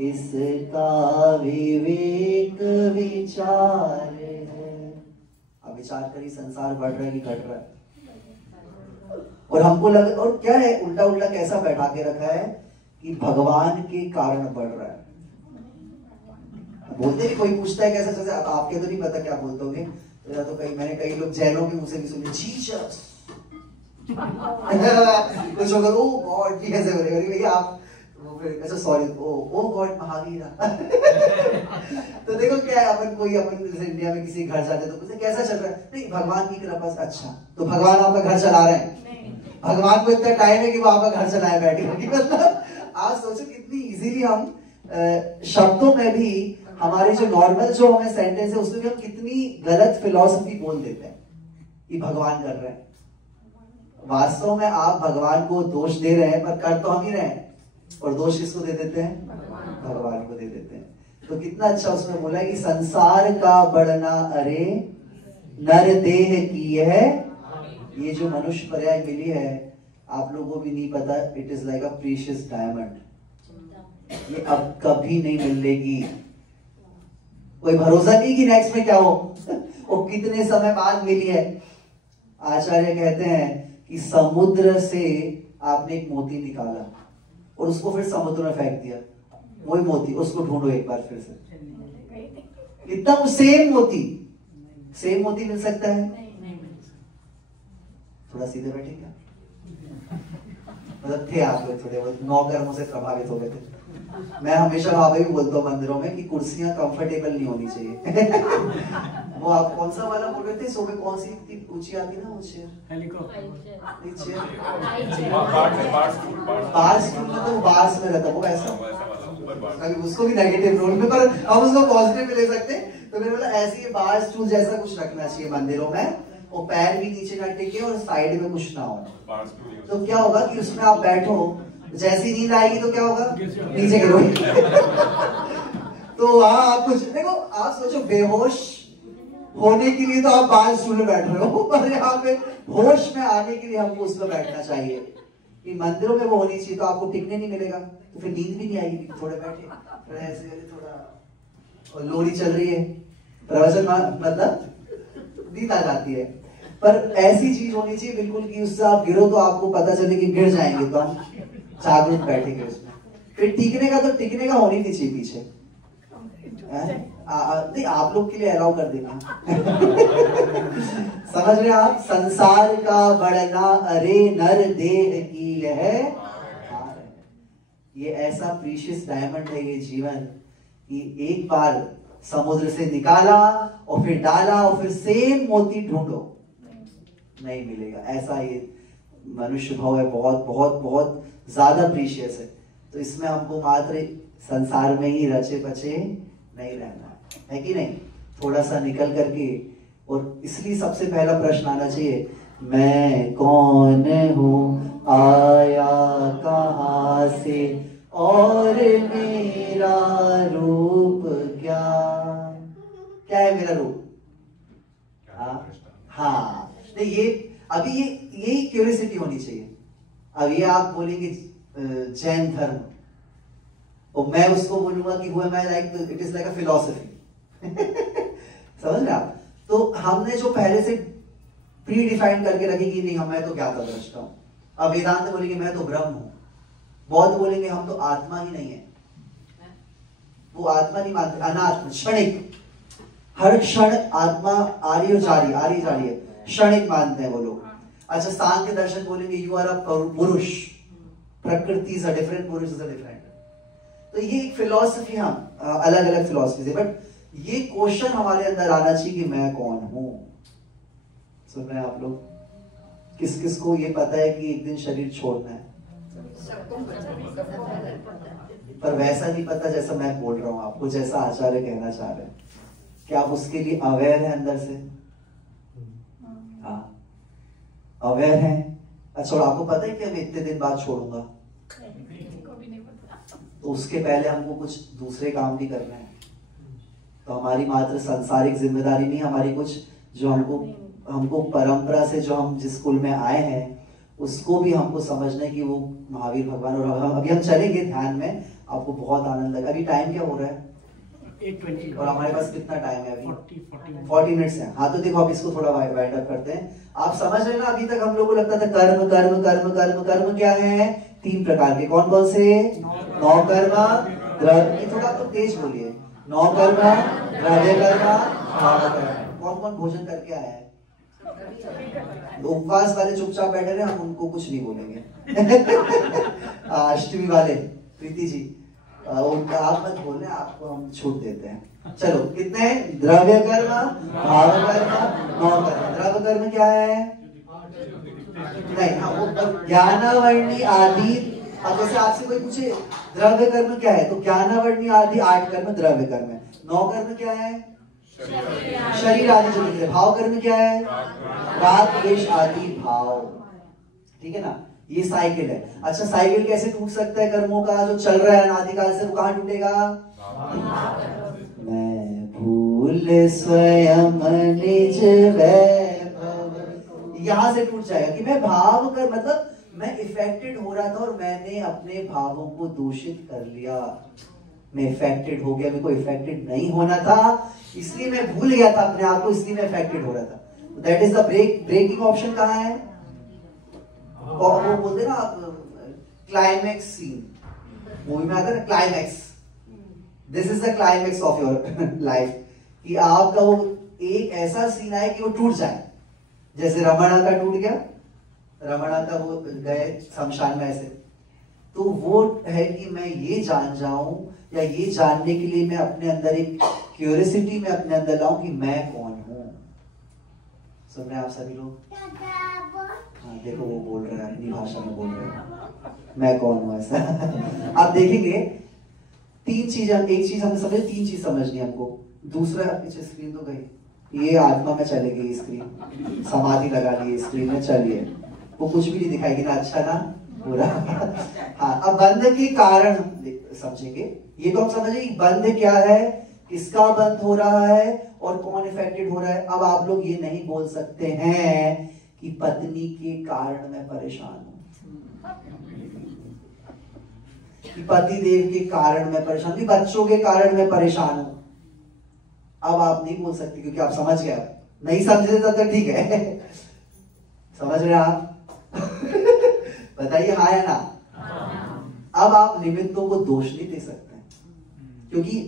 इसका विवेक विचार है। अब विचार करिए, संसार बढ़ रहा है कि घट रहा है? और हमको लग, और क्या है, उल्टा उल्टा कैसा बैठा के रखा है कि भगवान के कारण बढ़ रहा है। बोलते नहीं, कोई पूछता है कैसे, जैसे आपके तो नहीं पता क्या बोलते होंगे, तो मैंने कई लोग जैनों के मुंह से भी सुने, जीसस कुछ होगा, ओ गॉड, कैसे बोलेगा भैया आप? अच्छा सॉरी, ओ गॉड महावीर। तो देखो क्या है, अपन जैसे इंडिया में किसी घर जाते तो पूछते कैसा चल रहा है? नहीं, भगवान की कृपा से। अच्छा, तो भगवान आपका घर चला रहे हैं? भगवान को इतना टाइम है कि वो आपका घर चलाए बैठे। मतलब आप सोचो कितनी इजीली हम शब्दों में भी, हमारे जो नॉर्मल जो हमें सेंटेंस है उसमें भी हम कितनी गलत फिलॉसफी बोल देते हैं कि भगवान कर रहे हैं। वास्तव में आप भगवान को दोष दे रहे हैं, पर कर तो हम ही रहे हैं, और दोष किसको दे देते हैं? भगवान को दे देते हैं। तो कितना अच्छा उसमें बोला है कि संसार का बढ़ना अरे नर देह की है। ये जो मनुष्य पर्याय मिली है, आप लोगों को भी नहीं पता, it is like a precious diamond. ये अब कभी नहीं मिलेगी, कोई भरोसा नहीं कि नेक्स्ट में क्या हो। वो कितने समय बाद मिली है। आचार्य कहते हैं कि समुद्र से आपने एक मोती निकाला और उसको फिर समुद्र में फेंक दिया, वही मोती, उसको ढूंढो एक बार फिर से। इतना सेम मोती मिल सकता है? थोड़ा सीधे बैठे क्या? मतलब थे आप लोग थोड़े बहुत नौकर्मों से प्रभावित हो गए थे। मैं हमेशा वहां पे भी बोलता हूँ मंदिरों में कि कुर्सियां कंफर्टेबल नहीं होनी चाहिए। वो आप कौन सा वाला बोल रहे थे? सोफे कौन सी इतनी ऊंची आती ना वो चेयर? बार्स में तो बार्स में रहता वो ऐसा, उसको भी नेगेटिव रोल में, पर हम उसको पॉजिटिव में ले सकते हैं। तो मेरे मतलब ऐसे बार स्टूल जैसा कुछ रखना चाहिए मंदिरों में, वो पैर भी नीचे ना टिके और साइड में कुछ ना हो। तो क्या होगा कि उसमें आप बैठो, जैसी नींद आएगी तो क्या होगा? नीचे गिरोगे। तो वहां आप कुछ देखो, आप सोचो बेहोश होने के लिए तो आप बाहर स्टूल में बैठ रहे हो, पर यहाँ पे होश में आने के लिए हमको उसमें बैठना चाहिए। कि मंदिरों में वो होनी चाहिए, तो आपको टिकने नहीं मिलेगा, तो फिर नींद भी नहीं आएगी। थोड़े बैठे ऐसे थोड़ा, और लोरी चल रही है, प्रवचन मतलब नींद आ जाती है। पर ऐसी चीज होनी चाहिए बिल्कुल कि उससे आप गिरो तो आपको पता चले कि गिर जाएंगे, तो हम जागरूक बैठेंगे उसमें। फिर टिकने का होनी नहीं चाहिए पीछे। नहीं, आप लोग के लिए अलाउ कर देना। समझ रहे आप? संसार का बढ़ना अरे नर देह की है। ये ऐसा प्रीशियस डायमंड है ये जीवन, कि एक बार समुद्र से निकाला और फिर डाला और फिर सेम मोती ढूंढो, नहीं मिलेगा। ऐसा ये मनुष्य भाव है, बहुत बहुत बहुत ज्यादा प्रीशियस है। तो इसमें हमको मात्र संसार में ही रचे बचे नहीं रहना है कि नहीं, थोड़ा सा निकल करके। और इसलिए सबसे पहला प्रश्न आना चाहिए, मैं कौन हूँ, आया कहाँ से, और मेरा रूप क्या? क्या है मेरा रूप? हाँ, ये अभी यही क्यूरियोसिटी होनी चाहिए। अब ये आप बोलेंगे जैन धर्म, और मैं उसको बोलूंगा कि वो मैं like it is like a philosophy. समझ रहे आप? तो हमने जो पहले से प्री डिफाइन करके रखी कि नहीं हम मैं तो क्या था दृष्टा हूं, अब वेदांत बोलेंगे मैं तो ब्रह्म हूं, बौद्ध बोलेंगे हम तो आत्मा ही नहीं है, वो आत्मा नहीं मानते, अनात्म क्षणिक, हर क्षण आत्मा आ रही जा रही है, क्षणिक मानते हैं वो लोग। अच्छा सांख्य दर्शन बोलेंगे यू आर अ पुरुष, प्रकृति इज अ डिफरेंट, पुरुष इज अ डिफरेंट। तो ये एक फिलॉसफी, हम अलग अलग फिलॉसफी है, बट ये क्वेश्चन हमारे अंदर आना चाहिए कि मैं कौन हूं। सुन रहे हैं आप लोग? किस किस को ये पता है कि एक दिन शरीर छोड़ना है, पर वैसा नहीं पता जैसा मैं बोल रहा हूं आपको, जैसा आचार्य कहना चाह रहे हैं। क्या आप उसके लिए अवेयर है अंदर से? हाँ अवेयर है। अच्छा और आपको पता है कि मैं इतने दिन बाद छोड़ूंगा, तो उसके पहले हमको कुछ दूसरे काम भी करना है। तो हमारी मात्र सांसारिक जिम्मेदारी नहीं, हमारी कुछ जो हमको परंपरा से जो हम जिस कुल में आए हैं उसको भी हमको समझना है कि वो महावीर भगवान। और अभी हम चलेंगे ध्यान में, आपको बहुत आनंद लगेगा। अभी टाइम क्या हो रहा है? 8:20 और हमारे पास कितना टाइम है अभी? 40 मिनट्स है। हाँ तो देखो आप इसको थोड़ा वाइड अप करते हैं। आप समझ रहे हैं ना, अभी तक हम लोग को लगता था कर्म कर्म कर्म कर्म कर्म क्या है? 3 प्रकार के। कौन कौन से? 9 कर्म द्रव्य, थोड़ा तो तेज बोलिए। 9 कर्म, द्रव्य कर्म, भाव कर्म। कौन कौन भोजन करके आया है? उपवास वाले चुपचाप बैठे रहे, हम उनको कुछ नहीं बोलेंगे। अष्टमी वाले प्रीति जी उनका आप मत बोलने, आपको हम छूट देते हैं। चलो कितने? द्रव्य कर्म, भाव कर्म, 9 कर्म। द्रव्य कर्म क्या है? नहीं हाँ वो ज्ञानावर्णी आदि। अब जैसे आपसे कोई पूछे द्रव्य कर्म क्या है, तो ज्ञानावर्णी आदि 8 कर्म द्रव्य कर्म है। 9 कर्म क्या है? शरीर आदि जो निकले। भाव कर्म क्या है? राग द्वेष आदि भाव। ठीक है ना, ये साइकिल है। अच्छा साइकिल कैसे टूट सकता है कर्मों का? जो चल रहा है अनादिकाल से, वो कहां टूटेगा? मैं भूल स्वयं निज वैभव, यहां से टूट जाएगा कि मैं भाव कर, मतलब मैं इफेक्टेड हो रहा था और मैंने अपने भावों को दूषित कर लिया। मैं इफेक्टेड हो गया, मेरे को इफेक्टेड नहीं होना था, इसलिए मैं भूल गया था अपने आप को, इसलिए मैं इफेक्टेड हो रहा था। That is the breaking option. कहां है? और वो बोलते ना आप क्लाइमेक्स सीन, मूवी में आता है ना climax, this is the climax of your life, कि आपका वो एक ऐसा सीन आए कि वो टूट जाए। जैसे रमणा का टूट गया, रमणा का वो गए शमशान में ऐसे, तो वो है कि मैं ये जान जाऊं, या ये जानने के लिए मैं अपने अंदर एक क्यूरियोसिटी में अपने अंदर लाऊं कि मैं कौन हूं। सुन रहे हैं आप सभी लोग? हाँ देखो वो बोल रहे हैं, अपनी भाषा में बोल रहे हैं मैं कौन हूं ऐसा। आप देखेंगे 3 चीज, एक चीज हमने समझे, 3 चीज समझनी हमको। दूसरा पीछे स्क्रीन तो गई, ये आत्मा में चले गई स्क्रीन, समाधि लगा ली स्क्रीन में, चलिए वो कुछ भी नहीं दिखाएगी ना, अच्छा ना बुरा। हाँ अब बंध के कारण समझेंगे। ये तो हम समझे कि बंध क्या है, किसका बंध हो रहा है और कौन इफेक्टेड हो रहा है। अब आप लोग ये नहीं बोल सकते हैं कि पत्नी के कारण मैं परेशान हूं, कि पति देव के कारण मैं परेशान, कि बच्चों के कारण मैं परेशान हूं। अब आप नहीं बोल सकते क्योंकि आप समझ गए। नहीं समझे तब तक ठीक है। समझ रहे आप? बताइए हाँ या ना? अब आप निमित्तों को दोष नहीं दे सकते, क्योंकि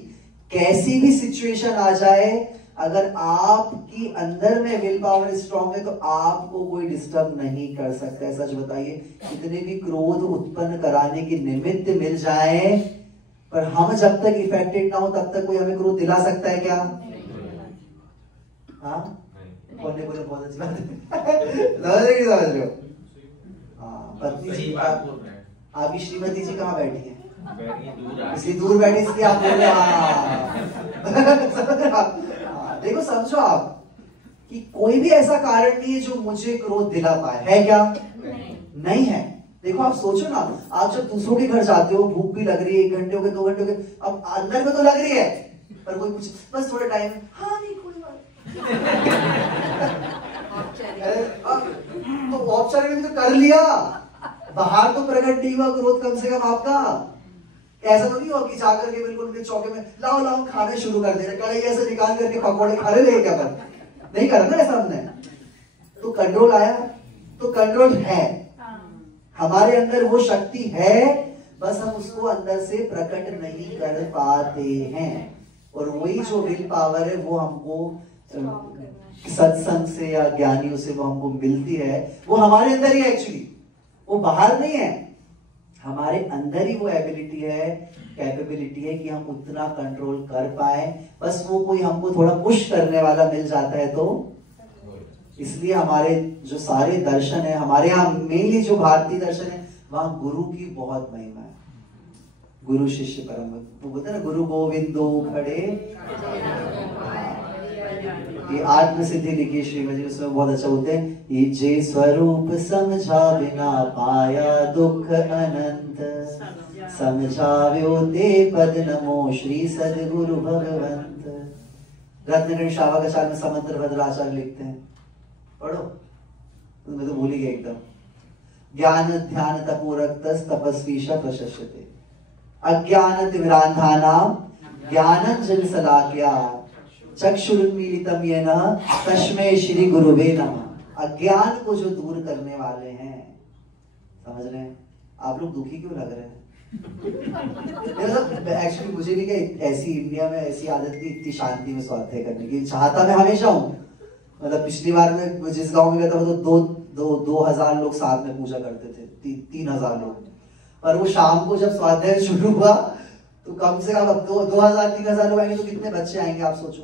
कैसी भी सिचुएशन आ जाए, अगर आपकी अंदर में विल पावर स्ट्रांग है तो आपको कोई डिस्टर्ब नहीं कर सकता है। सच बताइए, कितने भी क्रोध उत्पन्न कराने के निमित्त मिल जाए, पर हम जब तक इफेक्टेड ना हो तब तक कोई हमें क्रोध दिला सकता है क्या? हाँ बोले बोले बहुत अच्छी बात है। समझ रहे हो? हाँ पत्नी जी, आपकी श्रीमती जी कहाँ बैठी है? इसलिए दूर बैठी, इसलिए आप बोल रहे हैं। देखो समझो आप कि कोई भी ऐसा कारण नहीं है जो मुझे क्रोध दिला पाए, है क्या? नहीं है। देखो आप सोचो ना, आप जब दूसरों के घर जाते हो, भूख भी लग रही है, 1 घंटे हो गए, 2 घंटे हो गए, अब अंदर में तो लग रही है, पर कोई कुछ बस थोड़ा टाइम, हाँ नहीं कोई बात। तो औपचारिक तो कर लिया, बाहर तो प्रकट नहीं हुआ क्रोध कम से कम आपका, ऐसा तो नहीं हो कि जाकर के बिल्कुल उनके चौके में लाओ लाओ खाने शुरू कर दे रहे, कड़ाई ऐसे निकाल करके पकौड़े खा रहे क्या कर, नहीं कर ना ऐसा हमने। तो कंट्रोल आया, तो कंट्रोल है हमारे अंदर, वो शक्ति है, बस हम उसको अंदर से प्रकट नहीं कर पाते हैं। और वही जो विल पावर है वो हमको सत्संग से या ज्ञानियों से वो हमको मिलती है, वो हमारे अंदर ही एक्चुअली, वो बाहर नहीं है, हमारे अंदर ही वो एबिलिटी है, कैपेबिलिटी है कि हम उतना कंट्रोल कर पाए। बस वो कोई हमको थोड़ा पुश करने वाला मिल जाता है। तो इसलिए हमारे जो सारे दर्शन है, हमारे यहाँ मेनली जो भारतीय दर्शन है, वहां गुरु की बहुत महिमा है। गुरु शिष्य परम, वो बोलते हैं ना गुरु गोविंदो खड़े, ये आत्म सिद्धि लिखी श्रीमद जी, उसमें बहुत अच्छा बोलते हैं, ये जे स्वरूप समझा बिना पाया दुख अनंत, समझाव्यो ते पद नमो श्री सदगुरु भगवंत। रत्नगण शावकाचार्य में समंत्र भद्राचार्य लिखते हैं, पढ़ो, मैं तो भूल ही गया एकदम। ज्ञान ध्यान तपोरक्त तपस्वी प्रशस्यते, अज्ञान तिमिरांधानाम ज्ञानंजन शलाकया चक्षुरुन्मीलितम येन तस्मै श्री गुरुवे नमः। अज्ञान को जो दूर करने वाले हैं, समझ रहे हैं आप लोग? दुखी क्यों लग रहे हैं? एक्चुअली मुझे भी क्या ऐसी इंडिया में ऐसी आदत थी इतनी शांति में स्वाध्याय करने की, चाहता मैं हमेशा हूँ। मतलब पिछली बार में जिस गांव में गया था तो 2000 लोग साथ में पूजा करते थे, 3000 लोग। और वो शाम को जब स्वाध्याय शुरू हुआ तो कम से कम 2000-3000 लोग आएंगे तो कितने बच्चे आएंगे आप सोचो।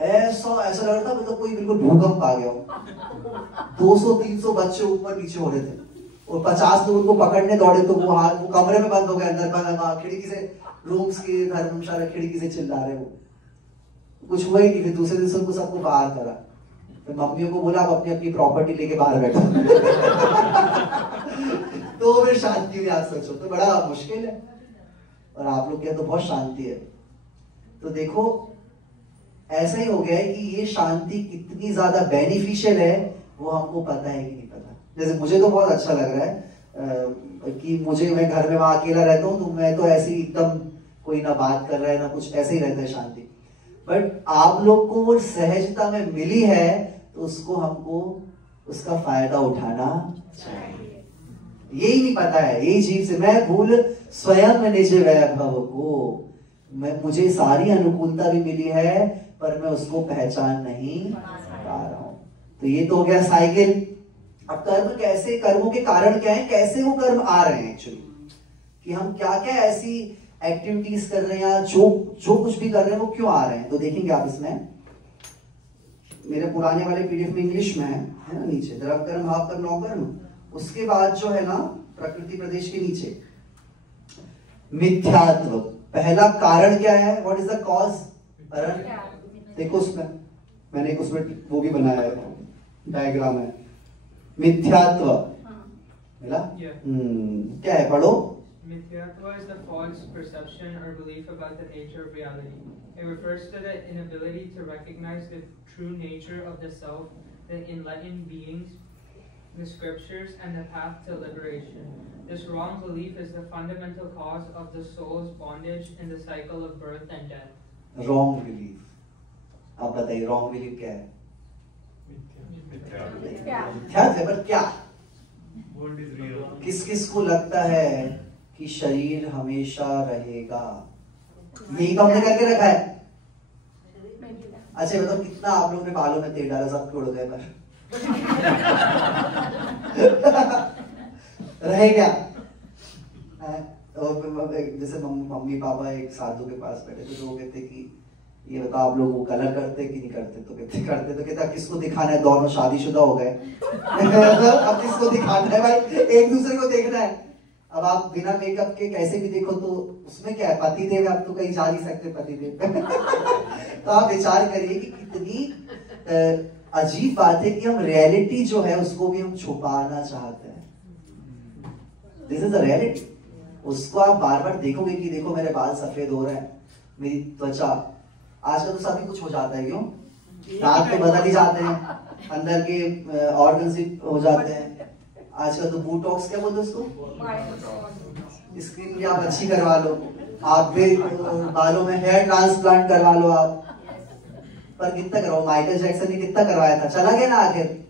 ऐसा लग रहा था मतलब कोई बिल्कुल भूकंप आ गया हो। 200-300 बच्चे ऊपर नीचे हो रहे थे और 50 लोग उनको पकड़ने दौड़े तो वो कमरे में बंद हो गए, अंदर खिड़की से, रूम्स की धर्मशाला खिड़की से चिल्ला रहे, वो कुछ हुआ ही नहीं। फिर दूसरे दिन से उनको सबको बाहर करा, फिर मम्मियों को बोला आप अपनी अपनी प्रॉपर्टी लेके बाहर बैठो। तो फिर शांति हुई। आप सोचो तो बड़ा मुश्किल है, और आप लोग के तो बहुत शांति है। तो देखो ऐसा ही हो गया है कि ये शांति कितनी ज्यादा बेनिफिशियल है वो हमको पता है कि नहीं पता। जैसे मुझे तो बहुत अच्छा लग रहा है कि मैं घर में वहां अकेला रहता हूँ, तो मैं तो ऐसे ही एकदम कोई ना बात कर रहा है ना कुछ, ऐसे ही रहता है शांति। बट आप लोग को वो सहजता में मिली है तो उसको हमको उसका फायदा उठाना चाहिए। यही नहीं पता है, यही चीज से मैं भूल स्वयं निज वैभव को, मुझे सारी अनुकूलता भी मिली है पर मैं उसको पहचान नहीं पा रहा हूं। तो ये तो हो गया साइकिल। अब कर्म कैसे, कर्मों के कारण क्या है, कैसे वो कर्म आ रहे हैं एक्चुअली, कि हम क्या क्या ऐसी एक्टिविटीज कर रहे हैं या जो कुछ भी कर रहे हैं वो क्यों आ रहे हैं। तो देखेंगे आप इसमें, मेरे पुराने वाले पीडीएफ में इंग्लिश में है ना, नीचे द्रव कर्म भाव कर्म नौ कर्म, उसके बाद जो है ना प्रकृति प्रदेश के नीचे मिथ्यात्व। पहला कारण क्या है, व्हाट इज द कॉज? देखो उसमें मैंने एक उसमें वो भी बनाया है, डायग्राम है, मिथ्यात्व मिला? क्या है, पढ़ो। Mithyatva is the false perception or belief about the nature of reality. It refers to the inability to recognize the true nature of the self, the enlightened beings, the scriptures, and the path to liberation. This wrong belief is the fundamental cause of the soul's bondage in the cycle of birth and death. Wrong belief. आप बताइए wrong belief क्या है? मिथ्यात्व है, पर क्या? किस किस को लगता है कि शरीर हमेशा रहेगा? यही तो हमने करके रखा है। अच्छा बताओ कितना आप लोगों ने बालों में तेल डाला, सब उड़ गए पर रहे क्या? जैसे मम्मी पापा एक साधु के पास बैठे थे तो वो कहते कि ये बताओ आप लोग कलर करते कि नहीं करते? तो कहते करते। तो कहता किसको दिखाना है, दोनों शादीशुदा हो गए। अब किसको दिखाना है भाई, एक दूसरे को देखना है। अब आप बिना मेकअप के कैसे भी देखो तो उसमें क्या है, पति देव, आप तो कहीं जा नहीं सकते पति देव। तो आप विचार करिए कि कितनी अजीब बात है कि हम रियलिटी जो है उसको भी हम छुपाना चाहते हैं। This is the reality. उसको आप बार बार देखोगे कि देखो मेरे बाल सफेद हो रहे हैं, मेरी त्वचा, आजकल तो सभी कुछ हो जाता है, क्यों? दांत तो बदल ही जाते हैं, अंदर के ऑर्गन्स हो जाते हैं। आजकल तो बोटॉक्स, क्या बोलते हैं उसको, स्किन भी आप अच्छी करवा लो, आप भी बालों में हेयर ट्रांसप्लांट करवा लो आप। पर कितना करवाओ, माइकल जैक्सन ने कितना करवाया था, चला गया ना आखिर,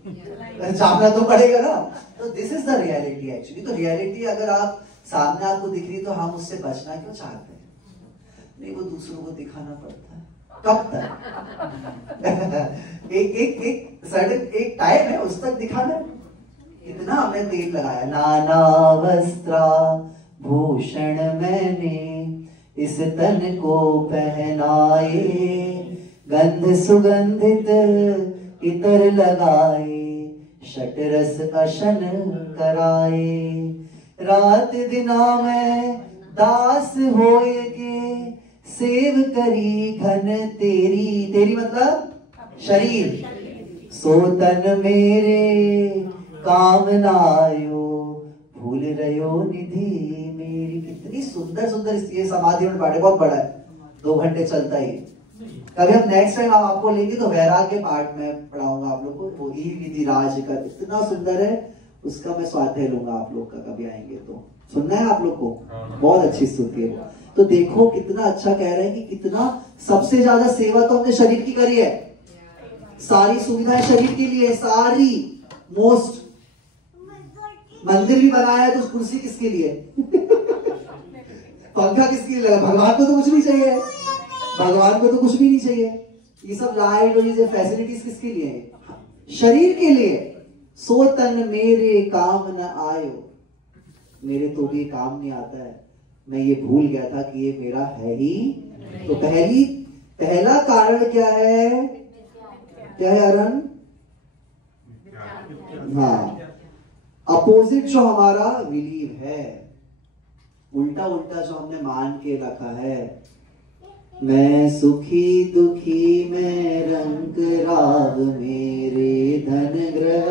जाना तो पड़ेगा ना। तो this is the reality actually. तो रियलिटी अगर आप सामने आपको दिख रही तो हम उससे बचना क्यों चाहते हैं? नहीं, वो दूसरों को दिखाना पड़ता है। कब तक? एक सर्टेन एक टाइम है, उस तक दिखाना। इतना हमने तेल लगाया, नाना वस्त्रा भूषण मैंने इस तन को पहनाए, गंध सुगंधित इतर लगाए, शटरस अशन कराए, रात दिना में दास होए के, सेव करी घन तेरी, तेरी मतलब शरीर, सो तन मेरे काम नायो, भूल रहो निधि मेरी। कितनी सुंदर सुंदर ये समाधि में पाठ, बहुत बड़ा है, 2 घंटे चलता ही। कभी हम नेक्स्ट टाइम आपको लेंगे तो वैराग्य पाठ में पढ़ाऊंगा आप लोग को, वो ही विधि राज का इतना सुंदर है, उसका मैं स्वाध्याय लूंगा आप लोग का, कभी आएंगे तो। सुनना है आप लोग को, बहुत अच्छी स्तुति है वो। तो देखो कितना अच्छा कह रहे हैं कि कितना सबसे ज्यादा सेवा तो हमने शरीर की करी है, सारी सुविधाएं शरीर के लिए, सारी मोस्ट। मंदिर भी बनाया है तो उस कुर्सी किसके लिए? पंखा किसके लिए लगा? भगवान को तो कुछ नहीं चाहिए, भगवान को तो कुछ भी नहीं चाहिए। ये सब लाइट और ये फैसिलिटीज किसके लिए है? शरीर के लिए। सो तन मेरे काम न आयो, मेरे तो भी काम नहीं आता है, मैं ये भूल गया था कि ये मेरा है ही। तो पहला कारण क्या है? क्या है अरण? हाँ, अपोजिट जो हमारा बिलीव है, उल्टा उल्टा जो हमने मान के रखा है, मैं सुखी दुखी में रंग राग, मेरे धन ग्रह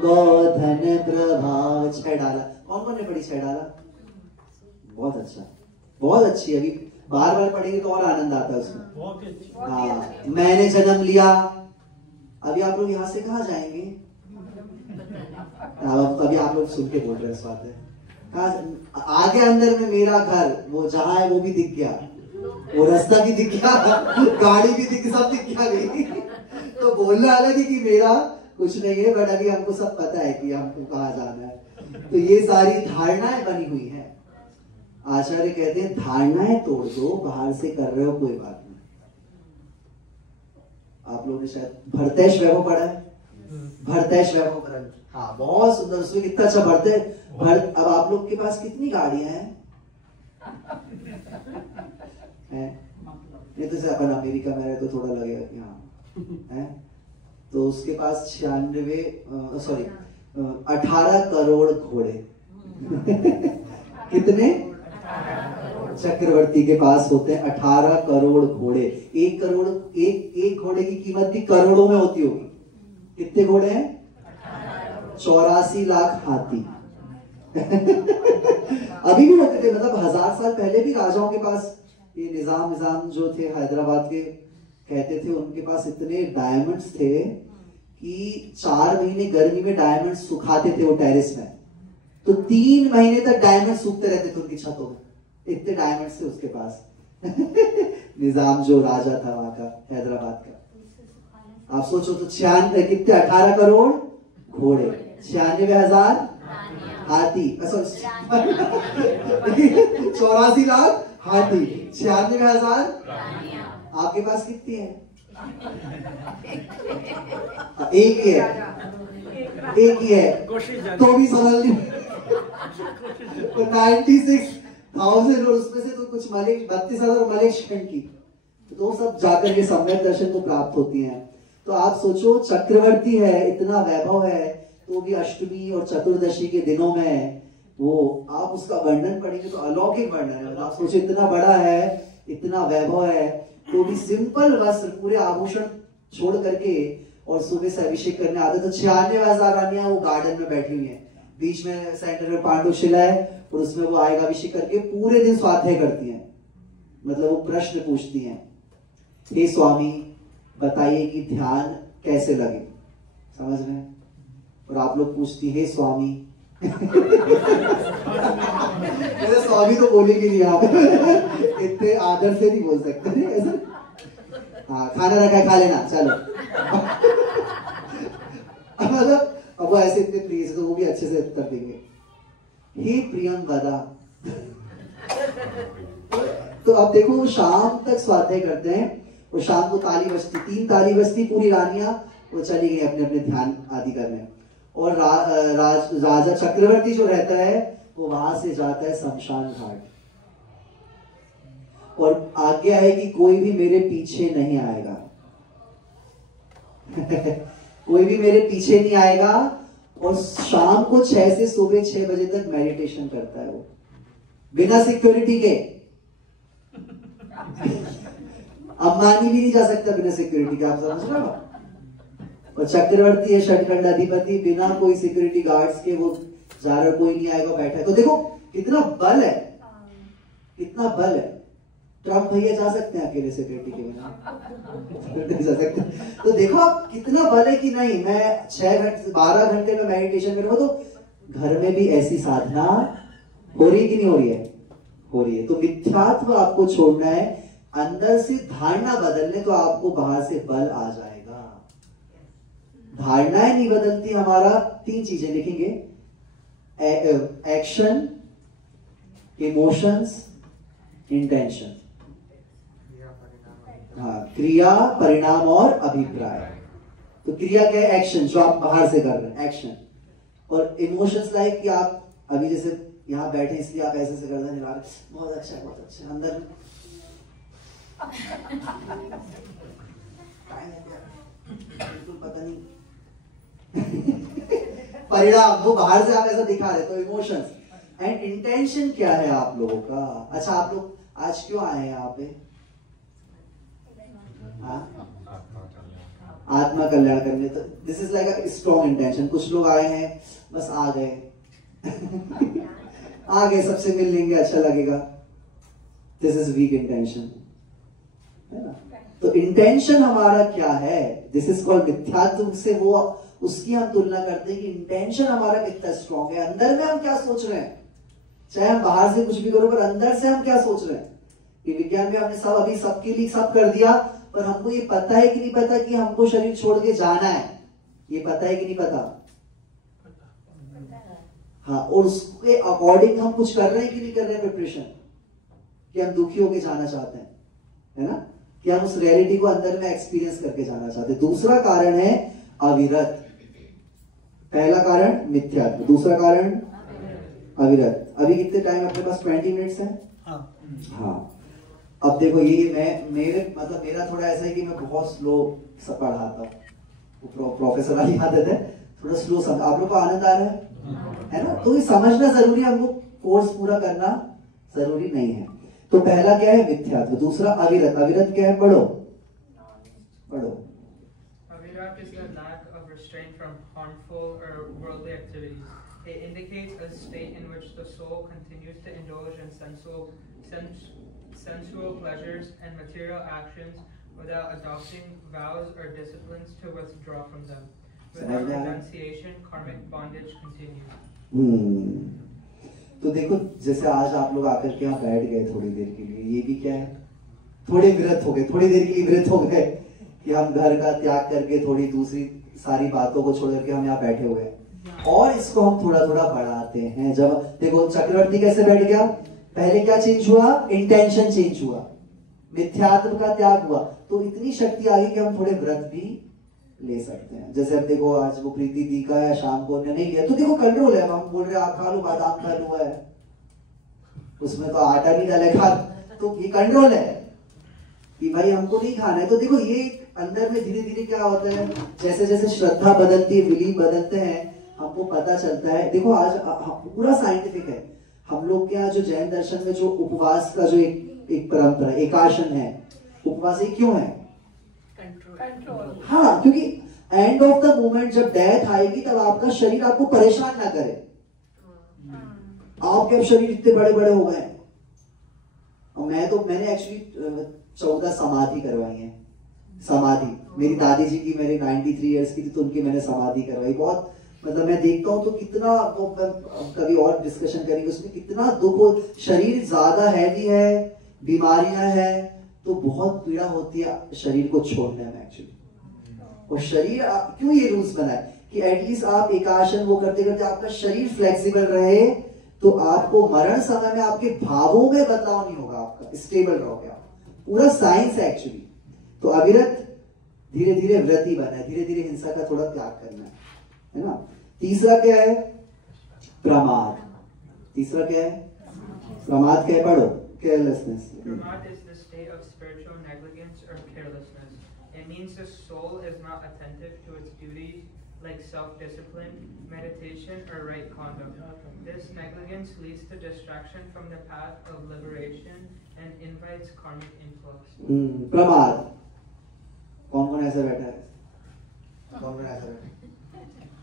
गोधन प्रभाव। 6 डाला, कौन कौन ने पढ़ी 6 डाला? बहुत अच्छा, बहुत अच्छी। अभी बार बार पढ़ेंगे तो और आनंद आता है उसमें। हाँ, मैंने जन्म लिया। अभी आप लोग यहाँ से कहाँ जाएंगे? अभी आप लोग सुन के बोल रहे हैं, स्वाद है। आगे अंदर में मेरा घर, वो जहाँ है वो भी दिख गया, वो रास्ता भी दिख गया, गाड़ी भी दिख, सब दिख गया नहीं। तो बोलना अलग है कि मेरा कुछ नहीं है, बट अभी हमको सब पता है कि हमको कहाँ जाना है। तो ये सारी धारणाएं बनी हुई है। आचार्य कहते हैं धारणाएं तोड़ दो, बाहर से कर रहे हो कोई बात नहीं। आप लोगों ने शायद भरतेश वैभव पढ़ा है, भरतेश वैभव पढ़ा है। हाँ, बहुत सुंदर, उसमें कितना अच्छा भरते। अब आप लोग के पास कितनी गाड़ियां हैं? नहीं तो अपन अमेरिका में रहे तो थोड़ा लगेगा कि हाँ है। तो उसके पास 18 करोड़ घोड़े। कितने? चक्रवर्ती के पास होते हैं 18 करोड़ घोड़े। एक घोड़े की कीमत भी करोड़ों में होती होगी। कितने घोड़े हैं? 84 लाख हाथी। अभी भी होते थे, मतलब 1000 साल पहले भी राजाओं के पास, ये निजाम जो थे हैदराबाद के, कहते थे उनके पास इतने डायमंड्स थे कि 4 महीने गर्मी में डायमंड सुखाते थे वो टेरेस में, तो 3 महीने तक डायमंड सूखते रहते थे उनकी छतों में, इतने डायमंड्स थे उसके पास। निजाम जो राजा था वहां का, हैदराबाद का। आप सोचो तो 96 कितने, 18 करोड़ घोड़े, 96,000 हाथी, 84 लाख हाथी, 96,000। आपके पास कितनी है? एक ही है, एक ही है, तो भी समझ ली। 96,000 और उसमें से तो कुछ मलेक्ष 32,000 मलेक्ष खंड की, तो सब जाकर के सम्यक दर्शन को प्राप्त होती हैं। तो आप सोचो, चक्रवर्ती है, इतना वैभव है, तो भी अष्टमी और चतुर्दशी के दिनों में वो आप उसका वर्णन पढ़ेंगे तो अलौकिक वर्णन है। आप सोचो इतना बड़ा है, इतना वैभव है, तो भी सिंपल वस्त्र, पूरे आभूषण छोड़ करके और सुबह से अभिषेक करने आते। तो 96,000 रानियां वो गार्डन में बैठी हुई हैं, बीच में सेंटर में पांडुशिला है और उसमें वो आएगा अभिषेक करके पूरे दिन स्वाध्याय करती हैं। मतलब वो प्रश्न पूछती हैं, हे स्वामी बताइए कि ध्यान कैसे लगे, समझ रहे हैं? और आप लोग पूछती, हे स्वामी मेरे स्वामी तो बोलेगी नहीं आप इतने आदर से नहीं बोल सकते ऐसा। हाँ खाना रखा है, खा लेना चलो। मतलब अब वो ऐसे इतने प्रिय तो वो भी अच्छे से उत्तर देंगे। हे प्रियंवदा। तो अब देखो वो शाम तक स्वाध्याय करते हैं और शाम को ताली बजती, 3 ताली बजती, पूरी रानियां वो चली गई अपने अपने ध्यान आदि करने। और राजा चक्रवर्ती जो रहता है वो वहां से जाता है शमशान घाट और आज्ञा है कि कोई भी मेरे पीछे नहीं आएगा। कोई भी मेरे पीछे नहीं आएगा। और शाम को 6 से सुबह 6 बजे तक मेडिटेशन करता है वो, बिना सिक्योरिटी के। अंबानी भी नहीं जा सकता बिना सिक्योरिटी के, आप समझ रहे हो। और चक्रवर्ती है षटखंड अधिपति, बिना कोई सिक्योरिटी गार्ड्स के वो जा रहा, कोई नहीं आएगा, बैठा है। तो देखो कितना बल है, कितना बल है। ट्रम्प भैया जा सकते हैं अकेले सिक्योरिटी के बिना, नहीं जा सकते। तो देखो आप कितना बल है कि नहीं मैं 6 घंटे 12 घंटे में मेडिटेशन करूंगा। तो घर में भी ऐसी साधना हो रही है कि नहीं हो रही है? हो रही है। तो मिथ्यात्व आपको छोड़ना है, अंदर से धारणा बदलने, तो आपको बाहर से बल आ जाएगा। धारणाएं नहीं बदलती हमारा, 3 चीजें लिखेंगे, एक्शन, इमोशंस, इंटेंशन। हाँ, क्रिया, परिणाम और अभिप्राय। तो क्रिया क्या है? एक्शन, जो आप बाहर से कर रहे हैं, एक्शन। और इमोशंस लाइक कि आप अभी जैसे यहाँ बैठे इसलिए आप ऐसे से कर रहे हैं, बहुत अच्छा है, बहुत अच्छा है, अंदर बिल्कुल पता नहीं। परिणाम वो बाहर से आप ऐसा दिखा रहे, तो इमोशंस। एंड इंटेंशन क्या है आप लोगों का? अच्छा आप लोग आज क्यों आए हैं यहाँ पे? आत्मा कल्याण करने। तो this is like a strong intention. कुछ लोग आए हैं बस आ गए आ गए, सबसे मिल लेंगे, अच्छा लगेगा, दिस इज वीक इंटेंशन, है ना। तो इंटेंशन हमारा क्या है? दिस इज कॉल्ड मिथ्यात्व। से वो उसकी हम तुलना करते हैं कि इंटेंशन हमारा कितना स्ट्रॉन्ग है, अंदर में हम क्या सोच रहे हैं। चाहे हम बाहर से कुछ भी करो, पर अंदर से हम क्या सोच रहे हैं। कि विज्ञान में हमने सब अभी सबके लिए सब कर दिया, पर हमको ये पता है कि नहीं पता कि हमको शरीर छोड़ के जाना है? ये पता है कि नहीं पता? हाँ, और उसके अकॉर्डिंग हम कुछ कर रहे हैं कि नहीं कर रहे हैं प्रिपरेशन, कि हम दुखी होके जाना चाहते हैं, है ना, कि हम उस रियलिटी को अंदर में एक्सपीरियंस करके जाना चाहते हैं। दूसरा कारण है अविरत। पहला कारण मिथ्यात्व, दूसरा कारण अविरत। अभी कितने टाइम अपने पास? 20 मिनट्स है। हाँ, अब देखो ये मेरा थोड़ा ऐसा है कि मैं बहुत स्लो पढ़ाता हूँ। प्रोफेसर वाली आदत है, थोड़ा स्लो समझ। आप लोग को आनंद आ रहा है ना? तो ये समझना जरूरी है, हमको कोर्स पूरा करना जरूरी नहीं है। तो पहला क्या है? मिथ्यात्व। दूसरा अविरत। अविरत क्या है? पढ़ो पढ़ो। Avirat is the lack of restraint from harmful or worldly activities. It indicates a state in which the soul continues to indulge in sensual pleasures and material actions without adopting vows or disciplines to withdraw from them. Without renunciation, karmic bondage continues. तो देखो जैसे आज आप लोग आकर के यहाँ बैठ गए थोड़ी देर के लिए, ये भी क्या है? थोड़े विरत हो गए, थोड़ी देर के लिए विरत हो गए कि हम घर का त्याग करके थोड़ी दूसरी सारी बातों को छोड़ करके हम यहाँ बैठे हुए हैं। और इसको हम थोड़ा थोड़ा बढ़ाते हैं। जब देखो चक्रवर्ती कैसे बैठ गया, पहले क्या चेंज हुआ? इंटेंशन चेंज हुआ, मिथ्यात्व का त्याग हुआ। तो इतनी शक्ति आ गई कि हम थोड़े व्रत भी ले सकते हैं। जैसे अब देखो आज वो प्रीति दी का है, शाम को नहीं लिया, तो देखो कंट्रोल है। हम बोल रहे आप खा लो, बादाम खा लो है, उसमें तो आटा नहीं डालेगा, तो ये कंट्रोल है कि भाई हमको नहीं खाना है। तो देखो ये अंदर में धीरे धीरे क्या होता है, जैसे जैसे श्रद्धा बदलती है, बिलीफ बदलते हैं, हमको पता चलता है। देखो आज पूरा साइंटिफिक है। हम लोग के यहाँ जो जैन दर्शन में जो उपवास का जो एक परंपरा, एकाशन है, उपवास ये क्यों है? कंट्रोल। हाँ, क्योंकि एंड ऑफ द मोमेंट जब डेथ आएगी तब आपका शरीर आपको परेशान ना करे। आपके अब शरीर इतने बड़े बड़े हो गए। और मैंने एक्चुअली 14 समाधि करवाई है। समाधि मेरी दादी जी की, मेरे 93 इयर्स की थी, तो उनकी मैंने समाधि करवाई। बहुत मतलब मैं देखता हूँ तो कितना वो, कभी और डिस्कशन करेंगे उसमें, कितना दुख हो, शरीर ज्यादा हैवी है, बीमारियां हैं, तो बहुत पीड़ा होती है शरीर को छोड़ने में एक्चुअली। और शरीर क्यों ये रूल्स बनाए कि एटलीस्ट आप एकासन वो करते करते आपका शरीर फ्लेक्सिबल रहे, तो आपको मरण समय में आपके भावों में बदलाव नहीं होगा, आपका स्टेबल रहोगे आप। पूरा साइंस है एक्चुअली। तो अविरत धीरे धीरे व्रती बना है, धीरे धीरे हिंसा का थोड़ा त्याग करना है ना। तीसरा क्या है? प्रमाद। तीसरा क्या है? प्रमाद क्या है? पढ़ो। Carelessness. Pramad is the state of spiritual negligence or carelessness. It means the soul is not attentive to its duties like self-discipline, meditation, or right conduct. This negligence leads to distraction from the path of liberation and invites karmic influx. प्रमाद। कौन कौन ऐसा बैठा है? कौन कौन ऐसा बैठा है?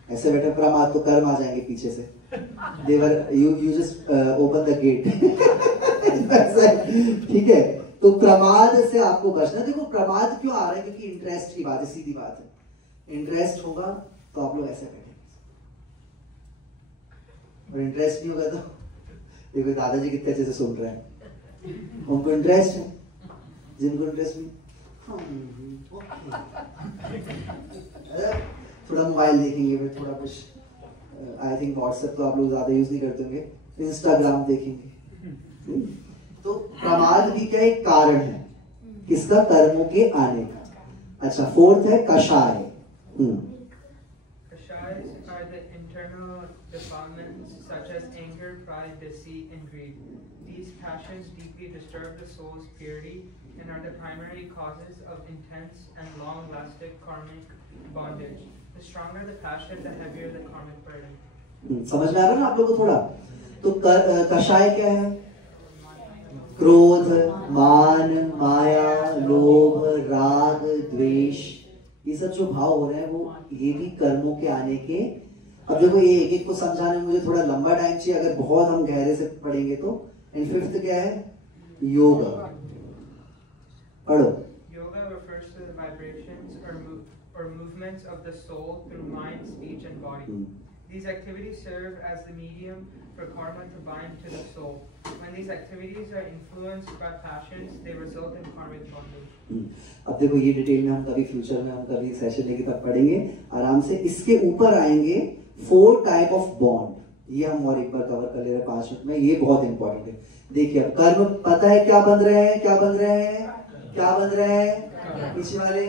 ऐसे बैठे प्रमाद तो कर्म आ जाएंगे पीछे से। You just open the gate. ठीक है। तो प्रमाद से आपको बचना। देखो प्रमाद क्यों आ रहा है? क्योंकि इंटरेस्ट की बात है, सीधी बात है। इंटरेस्ट होगा तो आप लोग ऐसे बैठेंगे, और इंटरेस्ट नहीं होगा तो देखो दादाजी कितने अच्छे से सुन रहे हैं, उनको इंटरेस्ट है। जिनको इंटरेस्ट नहीं, थोड़ा मोबाइल देखेंगे, फिर थोड़ा कुछ, आई थिंक व्हाट्सएप तो आप लोग ज्यादा यूज नहीं करते होंगे, इंस्टाग्राम देखेंगे। तो प्रमाद भी क्या एक कारण है किसका? कर्मों के आने का। अच्छा, फोर्थ है कषाय। Kashayas are the internal defilements such as anger, pride, deceit, and greed. These passions deeply disturb the soul's purity and are the primary causes of intense and long-lasting karmic bondage. The stronger the passion, the heavier the karmic burden. समझ में आ रहा है ना आप लोगों को थोड़ा? तो कषाय क्या है? क्रोध, मान, माया, लोभ, राग, द्वेष, ये सब जो भाव हो रहे हैं वो ये भी कर्मों के आने के। अब देखो ये एक एक को समझाने में मुझे थोड़ा लंबा टाइम चाहिए अगर बहुत हम गहरे से पढ़ेंगे तो। एंड फिफ्थ क्या है? योग। पढ़ो। Yoga refers to the vibrations or movements of the soul through mind, speech, and body. These activities serve as the medium for karma to bind to the soul. When these activities are influenced by passions, they result in karmic bondage. अब देखो ये डिटेल में हम कभी फ्यूचर में हम कभी सेशन लेके तब पढ़ेंगे आराम से। इसके ऊपर आएंगे 4 टाइप ऑफ बॉन्ड, ये हम और एक बार कवर कर ले रहे हैं 5 मिनट में, ये बहुत इंपॉर्टेंट है। देखिए अब कर्म पता है क्या बन रहे हैं, क्या बन रहे हैं, क्या बन रहे हैं? पीछे वाले,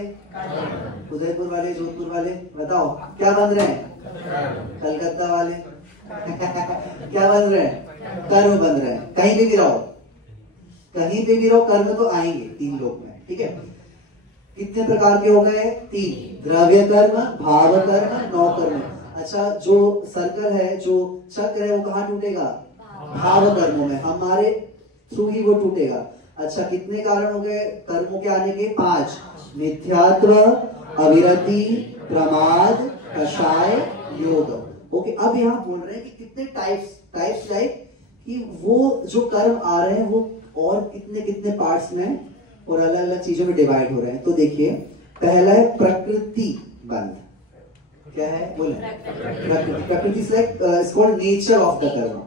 उदयपुर वाले, जोधपुर वाले बताओ क्या बन रहे हैं? कलकत्ता वाले क्या बन रहे हैं? कर्म बन रहे हैं। कहीं पे भी रहो, कहीं पे भी रहो, कर्म तो आएंगे 3 लोक में। ठीक है, कितने प्रकार के हो गए? 3। द्रव्य कर्म, भाव कर्म, नौ कर्म। अच्छा, जो सर्कल है, जो चक्र है, वो कहाँ टूटेगा? भाव कर्मों में, हमारे थ्रू ही वो टूटेगा। अच्छा, कितने कारण हो गए कर्मों के आने के? 5। मिथ्यात्व, अविरति, प्रमाद, कषाय, योग। ओके, अब यहाँ बोल रहे हैं कि कितने टाइप्स लाइक कि वो जो कर्म आ रहे हैं वो और कितने कितने पार्ट्स में और अलग अलग चीजों में डिवाइड हो रहे हैं। तो देखिए, पहला है प्रकृति बंध। क्या है? बोले प्रकृति से it's called nature of the कर्म।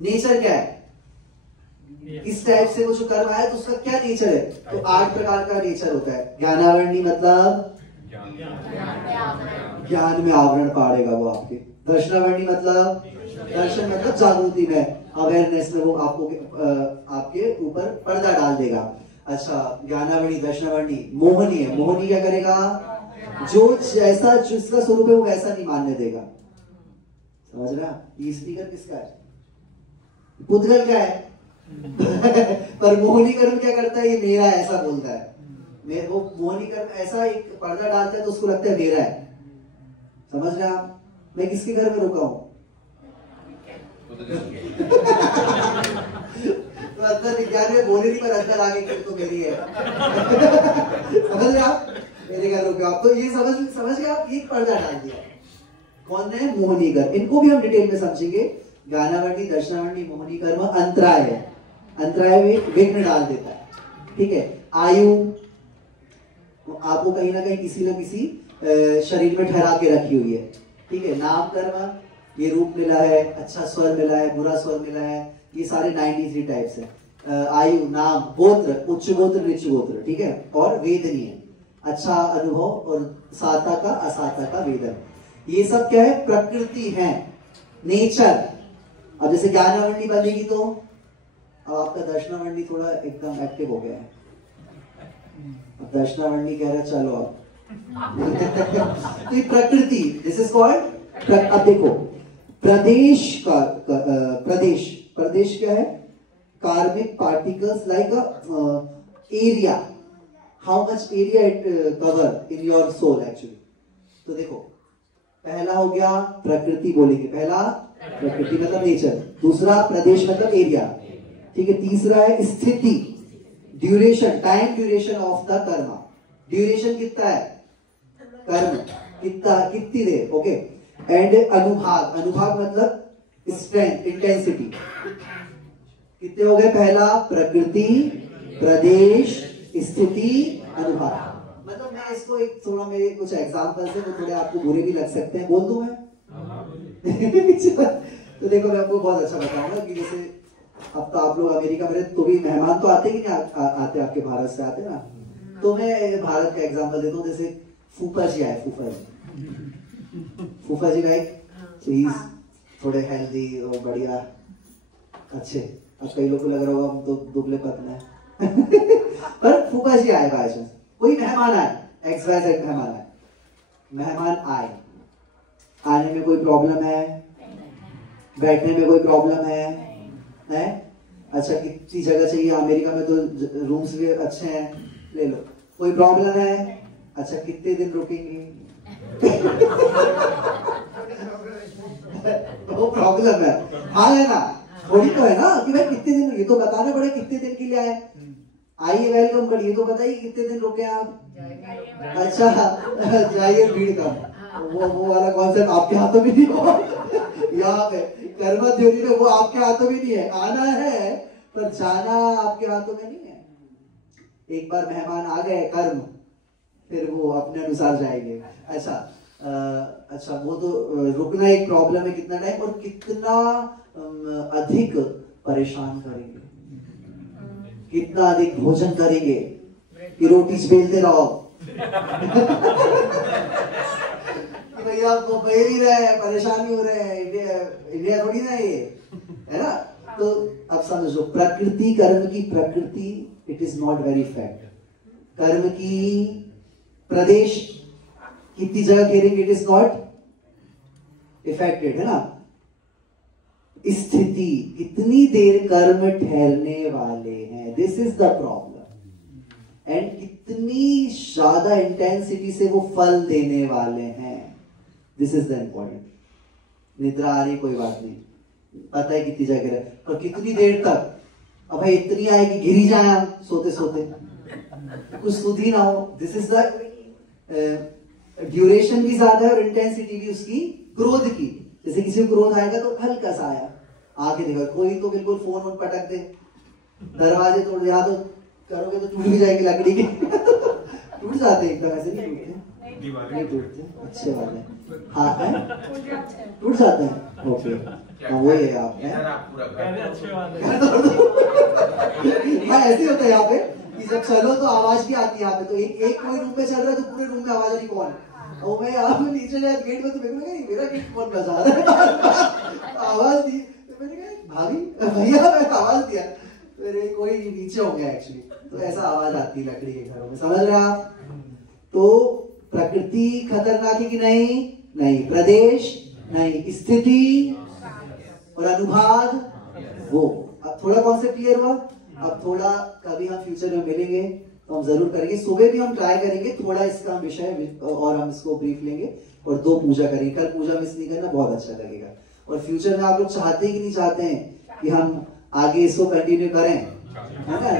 नेचर क्या है? इस टाइप से वो जो कर्म आया तो उसका क्या नेचर है? तो 8 प्रकार का नेचर होता है। ज्ञानावरणी मतलब ज्ञान में आवरण पाड़ेगा वो आपके। दर्शनावरणी मतलब दर्शन मतलब जागृति में, अवेयरनेस में वो आपको आपके ऊपर पर्दा डाल देगा। अच्छा, ज्ञानावरणी, दर्शनावरणी। मोहनी है, मोहनी क्या करेगा? जो जैसा जिसका स्वरूप है वो वैसा नहीं मानने देगा। समझ रहा? ये स्पीकर किसका है? पुद्गल का है। पर मोहनी कर्म क्या करता है? ये मेरा है ऐसा बोलता है। वो मोहनी कर्म ऐसा एक पर्दा डालता है तो उसको लगता है मेरा है। समझ रहे आप? मैं किसके घर में रुका हूं? तो अंदर विज्ञान में बोले नहीं, पर अंदर आगे कर तो मेरी है। समझ रहे आप? मेरे घर रुके आप, तो ये समझ गए आप? ये पर्दा डाल दिया। कौन है? मोहनी कर्म। इनको भी हम डिटेल में समझेंगे। ज्ञानावरणी, दर्शनावरणी, मोहनी कर्म अंतराय है। अंतराय में विघ्न डाल देता है। ठीक है, आयु आपको कहीं ना कहीं किसी न किसी शरीर में ठहरा के रखी हुई है। ठीक है, नाम कर्म, ये रूप मिला है, अच्छा स्वर मिला है, बुरा स्वर मिला है, ये सारे 93 टाइप्स है। आयु, नाम, गोत्र, उच्च गोत्र, नीच गोत्र, ठीक है, और वेदनीय, अच्छा अनुभव, और साता का असाता का वेदन, ये सब क्या है, प्रकृति है, नेचर। अब जैसे ज्ञानावरणी बनेगी तो अब आपका दर्शनावरणी थोड़ा एकदम एक्टिव हो गया है। अब दर्शनावरणी कह रहा है चलो अब तो ये प्रकृति, दिस इज कॉल्ड। अब देखो प्रदेश का प्रदेश क्या है, karmic particles like area, how much area it cover in your soul actually. तो देखो पहला हो गया प्रकृति, बोलेंगे पहला प्रकृति मतलब नेचर, दूसरा प्रदेश मतलब एरिया, ठीक है, तीसरा है स्थिति, duration, time duration of the कर्म, ड्यूरेशन कितना है कर्म, कितनी देर, ओके, एंड अनुभाग, अनुभाग मतलब स्ट्रेंथ, इंटेंसिटी। कितने हो गए, पहला प्रकृति, प्रदेश, स्थिति, अनुभाग। मतलब मैं इसको एक थोड़ा, मेरे कुछ एग्जांपल से, वो थोड़े आपको बुरे भी लग सकते हैं, बोल दूं मैं तो देखो मैं आपको बहुत अच्छा बताऊंगा कि जैसे अब तो आप लोग अमेरिका में, तो भी मेहमान तो आते कि नहीं आते, आपके भारत से आते ना, तो मैं भारत का एग्जांपल देता हूँ। जैसे फूफा जी आए, फूफा जी लाइक थोड़े हेल्दी और बढ़िया अच्छे। अब कई लोग को लग रहा होगा हम तो दुबले पतले हैं पर फूफा जी आए बाय चांस, कोई मेहमान आए, XYZ मेहमान आए, मेहमान आए, आने में कोई प्रॉब्लम है, बैठने में कोई प्रॉब्लम है, अच्छा कितनी जगह चाहिए, अमेरिका में तो रूम्स भी अच्छे हैं, ले लो, कोई प्रॉब्लम है, अच्छा कितने दिन रुकेंगे वो प्रॉब्लम है, हाँ है ना, थोड़ी तो है ना कि भाई कितने दिन, ये तो बताना पड़े कितने दिन के लिए आए, आइए वेलकम करिए, तो बताइए कितने दिन रुके आप, अच्छा जाइए भीड़ कम, वो वाला कॉन्सेप्ट आपके हाथों में नहीं हो यहाँ पे कर्म थ्योरी में, वो आपके हाथों में नहीं है, आना है पर जाना आपके हाथों में नहीं है। एक बार मेहमान आ गए कर्म, फिर वो अपने अनुसार जाएंगे। अच्छा वो तो रुकना एक प्रॉब्लम है, कितना टाइम और कितना अधिक परेशान करेंगे, कितना अधिक भोजन करेंगे कि रोटी बेलते रहो भैया आपको बेल ही रहे हैं, परेशानी हो रहे हैं, इंडिया थोड़ी ना ये है ना। तो अब समझो प्रकृति, कर्म की प्रकृति, it is not very fact, कर्म की प्रदेश कितनी जगह घेरेंगे, इट इज नॉट इफेक्टेड, है ना। स्थिति, कितनी देर कर्म ठहरने वाले हैं, this is the problem, and कितनी ज्यादा इंटेंसिटी से वो फल देने वाले हैं, दिस इज द इम्पोर्टेंट। निद्रा आ रही कोई बात नहीं, पता है कितनी जगह है, और कितनी देर तक, अब भाई इतनी आएगी गिरी जाए हम सोते सोते, कुछ सुधी ना हो, दिस इज द ड्यूरेशन भी ज्यादा है और इंटेंसिटी भी उसकी, क्रोध की, जैसे किसी को क्रोध आएगा तो हल्का सा आया, आके देखो, कोई तो बिल्कुल फोन पटक दे, दरवाजे तोड़ दे, तो करोगे तो टूट भी जाएगी लकड़ी की टूट जाते एकदम, ऐसे नहीं टूटते, नहीं टूटते, अच्छे वाले हाँ है, टूट जाते हैं, ओके हाँ वही है आप हाँ ऐसे होता है यहाँ पे कि जब चलो तो आवाज भी आती है यहाँ पे, तो एक कोई रूम में चल रहा है तो पूरे रूम में आवाज नहीं, कौन और मैं यहाँ पे नीचे जाए गेट में, तो मेरा गेट कौन बजा रहा है आवाज दी, तो मैंने कहा भाभी भैया मैंने आवाज दिया, मेरे कोई नीचे हो गया एक्चुअली, तो ऐसा आवाज आती है लकड़ी के घरों में, समझ रहे आप। तो प्रकृति खतरनाक है कि नहीं, नहीं, प्रदेश नहीं, स्थिति और अनुभाग, वो अब थोड़ा कॉन्सेप्ट क्लियर हुआ। अब थोड़ा कभी हम फ्यूचर में मिलेंगे तो हम जरूर करेंगे, सुबह भी हम ट्राई करेंगे थोड़ा इसका विषय, और हम इसको ब्रीफ लेंगे और 2 पूजा करेंगे, कल पूजा मिस नहीं करना, बहुत अच्छा लगेगा। और फ्यूचर में आप लोग चाहते कि नहीं चाहते हैं कि हम आगे इसको कंटिन्यू करें, है ना,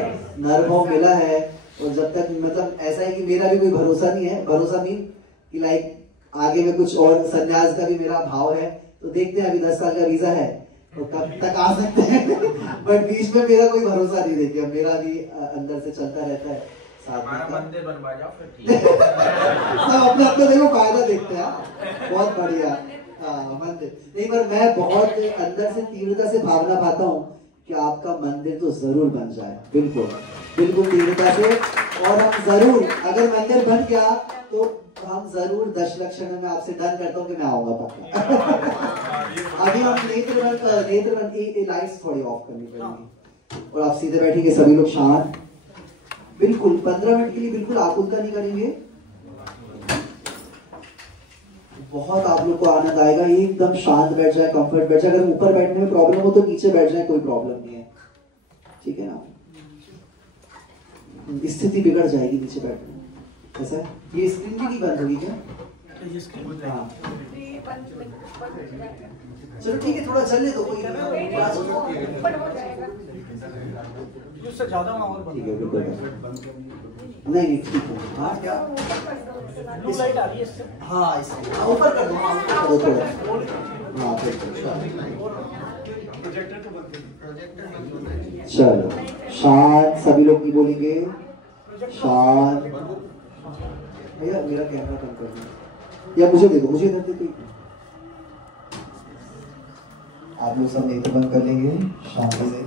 नरभाव मिला है, और जब तक मतलब ऐसा है कि मेरा भी कोई भरोसा नहीं है, भरोसा मीन कि लाइक आगे में कुछ और संन्यास का भी मेरा भाव है, तो देखते हैं, अभी 10 साल का वीजा है तो कब तक आ सकते हैं बट बीच में मेरा कोई भरोसा नहीं, देखिए मेरा भी अंदर से चलता रहता है साथ में, बंदे बनवा जाओ फिर ठीक है सब अपना अपना देखो फायदा देखते हैं, बहुत बढ़िया। हाँ मंदिर नहीं, पर मैं बहुत अंदर से तीव्रता से भावना पाता हूँ कि आपका मंदिर तो जरूर बन जाए, बिल्कुल बिल्कुल तीव्रता से। और हम जरूर, अगर मंदिर बन गया तो हम जरूर 10 लक्षण में आपसे डन करता हूँ कि मैं आऊंगा पक्का। अभी हम नेत्रवन लाइट्स थोड़ी ऑफ करनी पड़ेगी और आप सीधे बैठेंगे, सभी लोग शांत, बिल्कुल 15 मिनट के लिए बिल्कुल आकुलता नहीं करेंगे। बहुत आप लोग को आनंद आएगा, एकदम शांत बैठ जाए, कंफर्ट बैठ जाए। अगर ऊपर बैठने में प्रॉब्लम हो तो नीचे बैठ जाए, कोई प्रॉब्लम नहीं है, ठीक है ना। स्थिति बिगड़ जाएगी नीचे बैठने में, ऐसा है। ये स्क्रीन भी नहीं बंद होगी क्या? हाँ चलो ठीक है, थोड़ा चलने दो, कोई उससे ज्यादा माहौल ठीक है, बिल्कुल नहीं ठीक है। हाँ क्या ब्लू लाइट आ रही है इससे। हाँ इससे ऊपर कर दो, हाँ ऊपर कर दो थोड़ा, हाँ चलो शांत, सभी लोग की बोलेंगे शांत। भैया मेरा कैमरा कम कर दो या मुझे दे दो, मुझे कर दे। आप लोग सब नेत्र बंद कर लेंगे शांति से।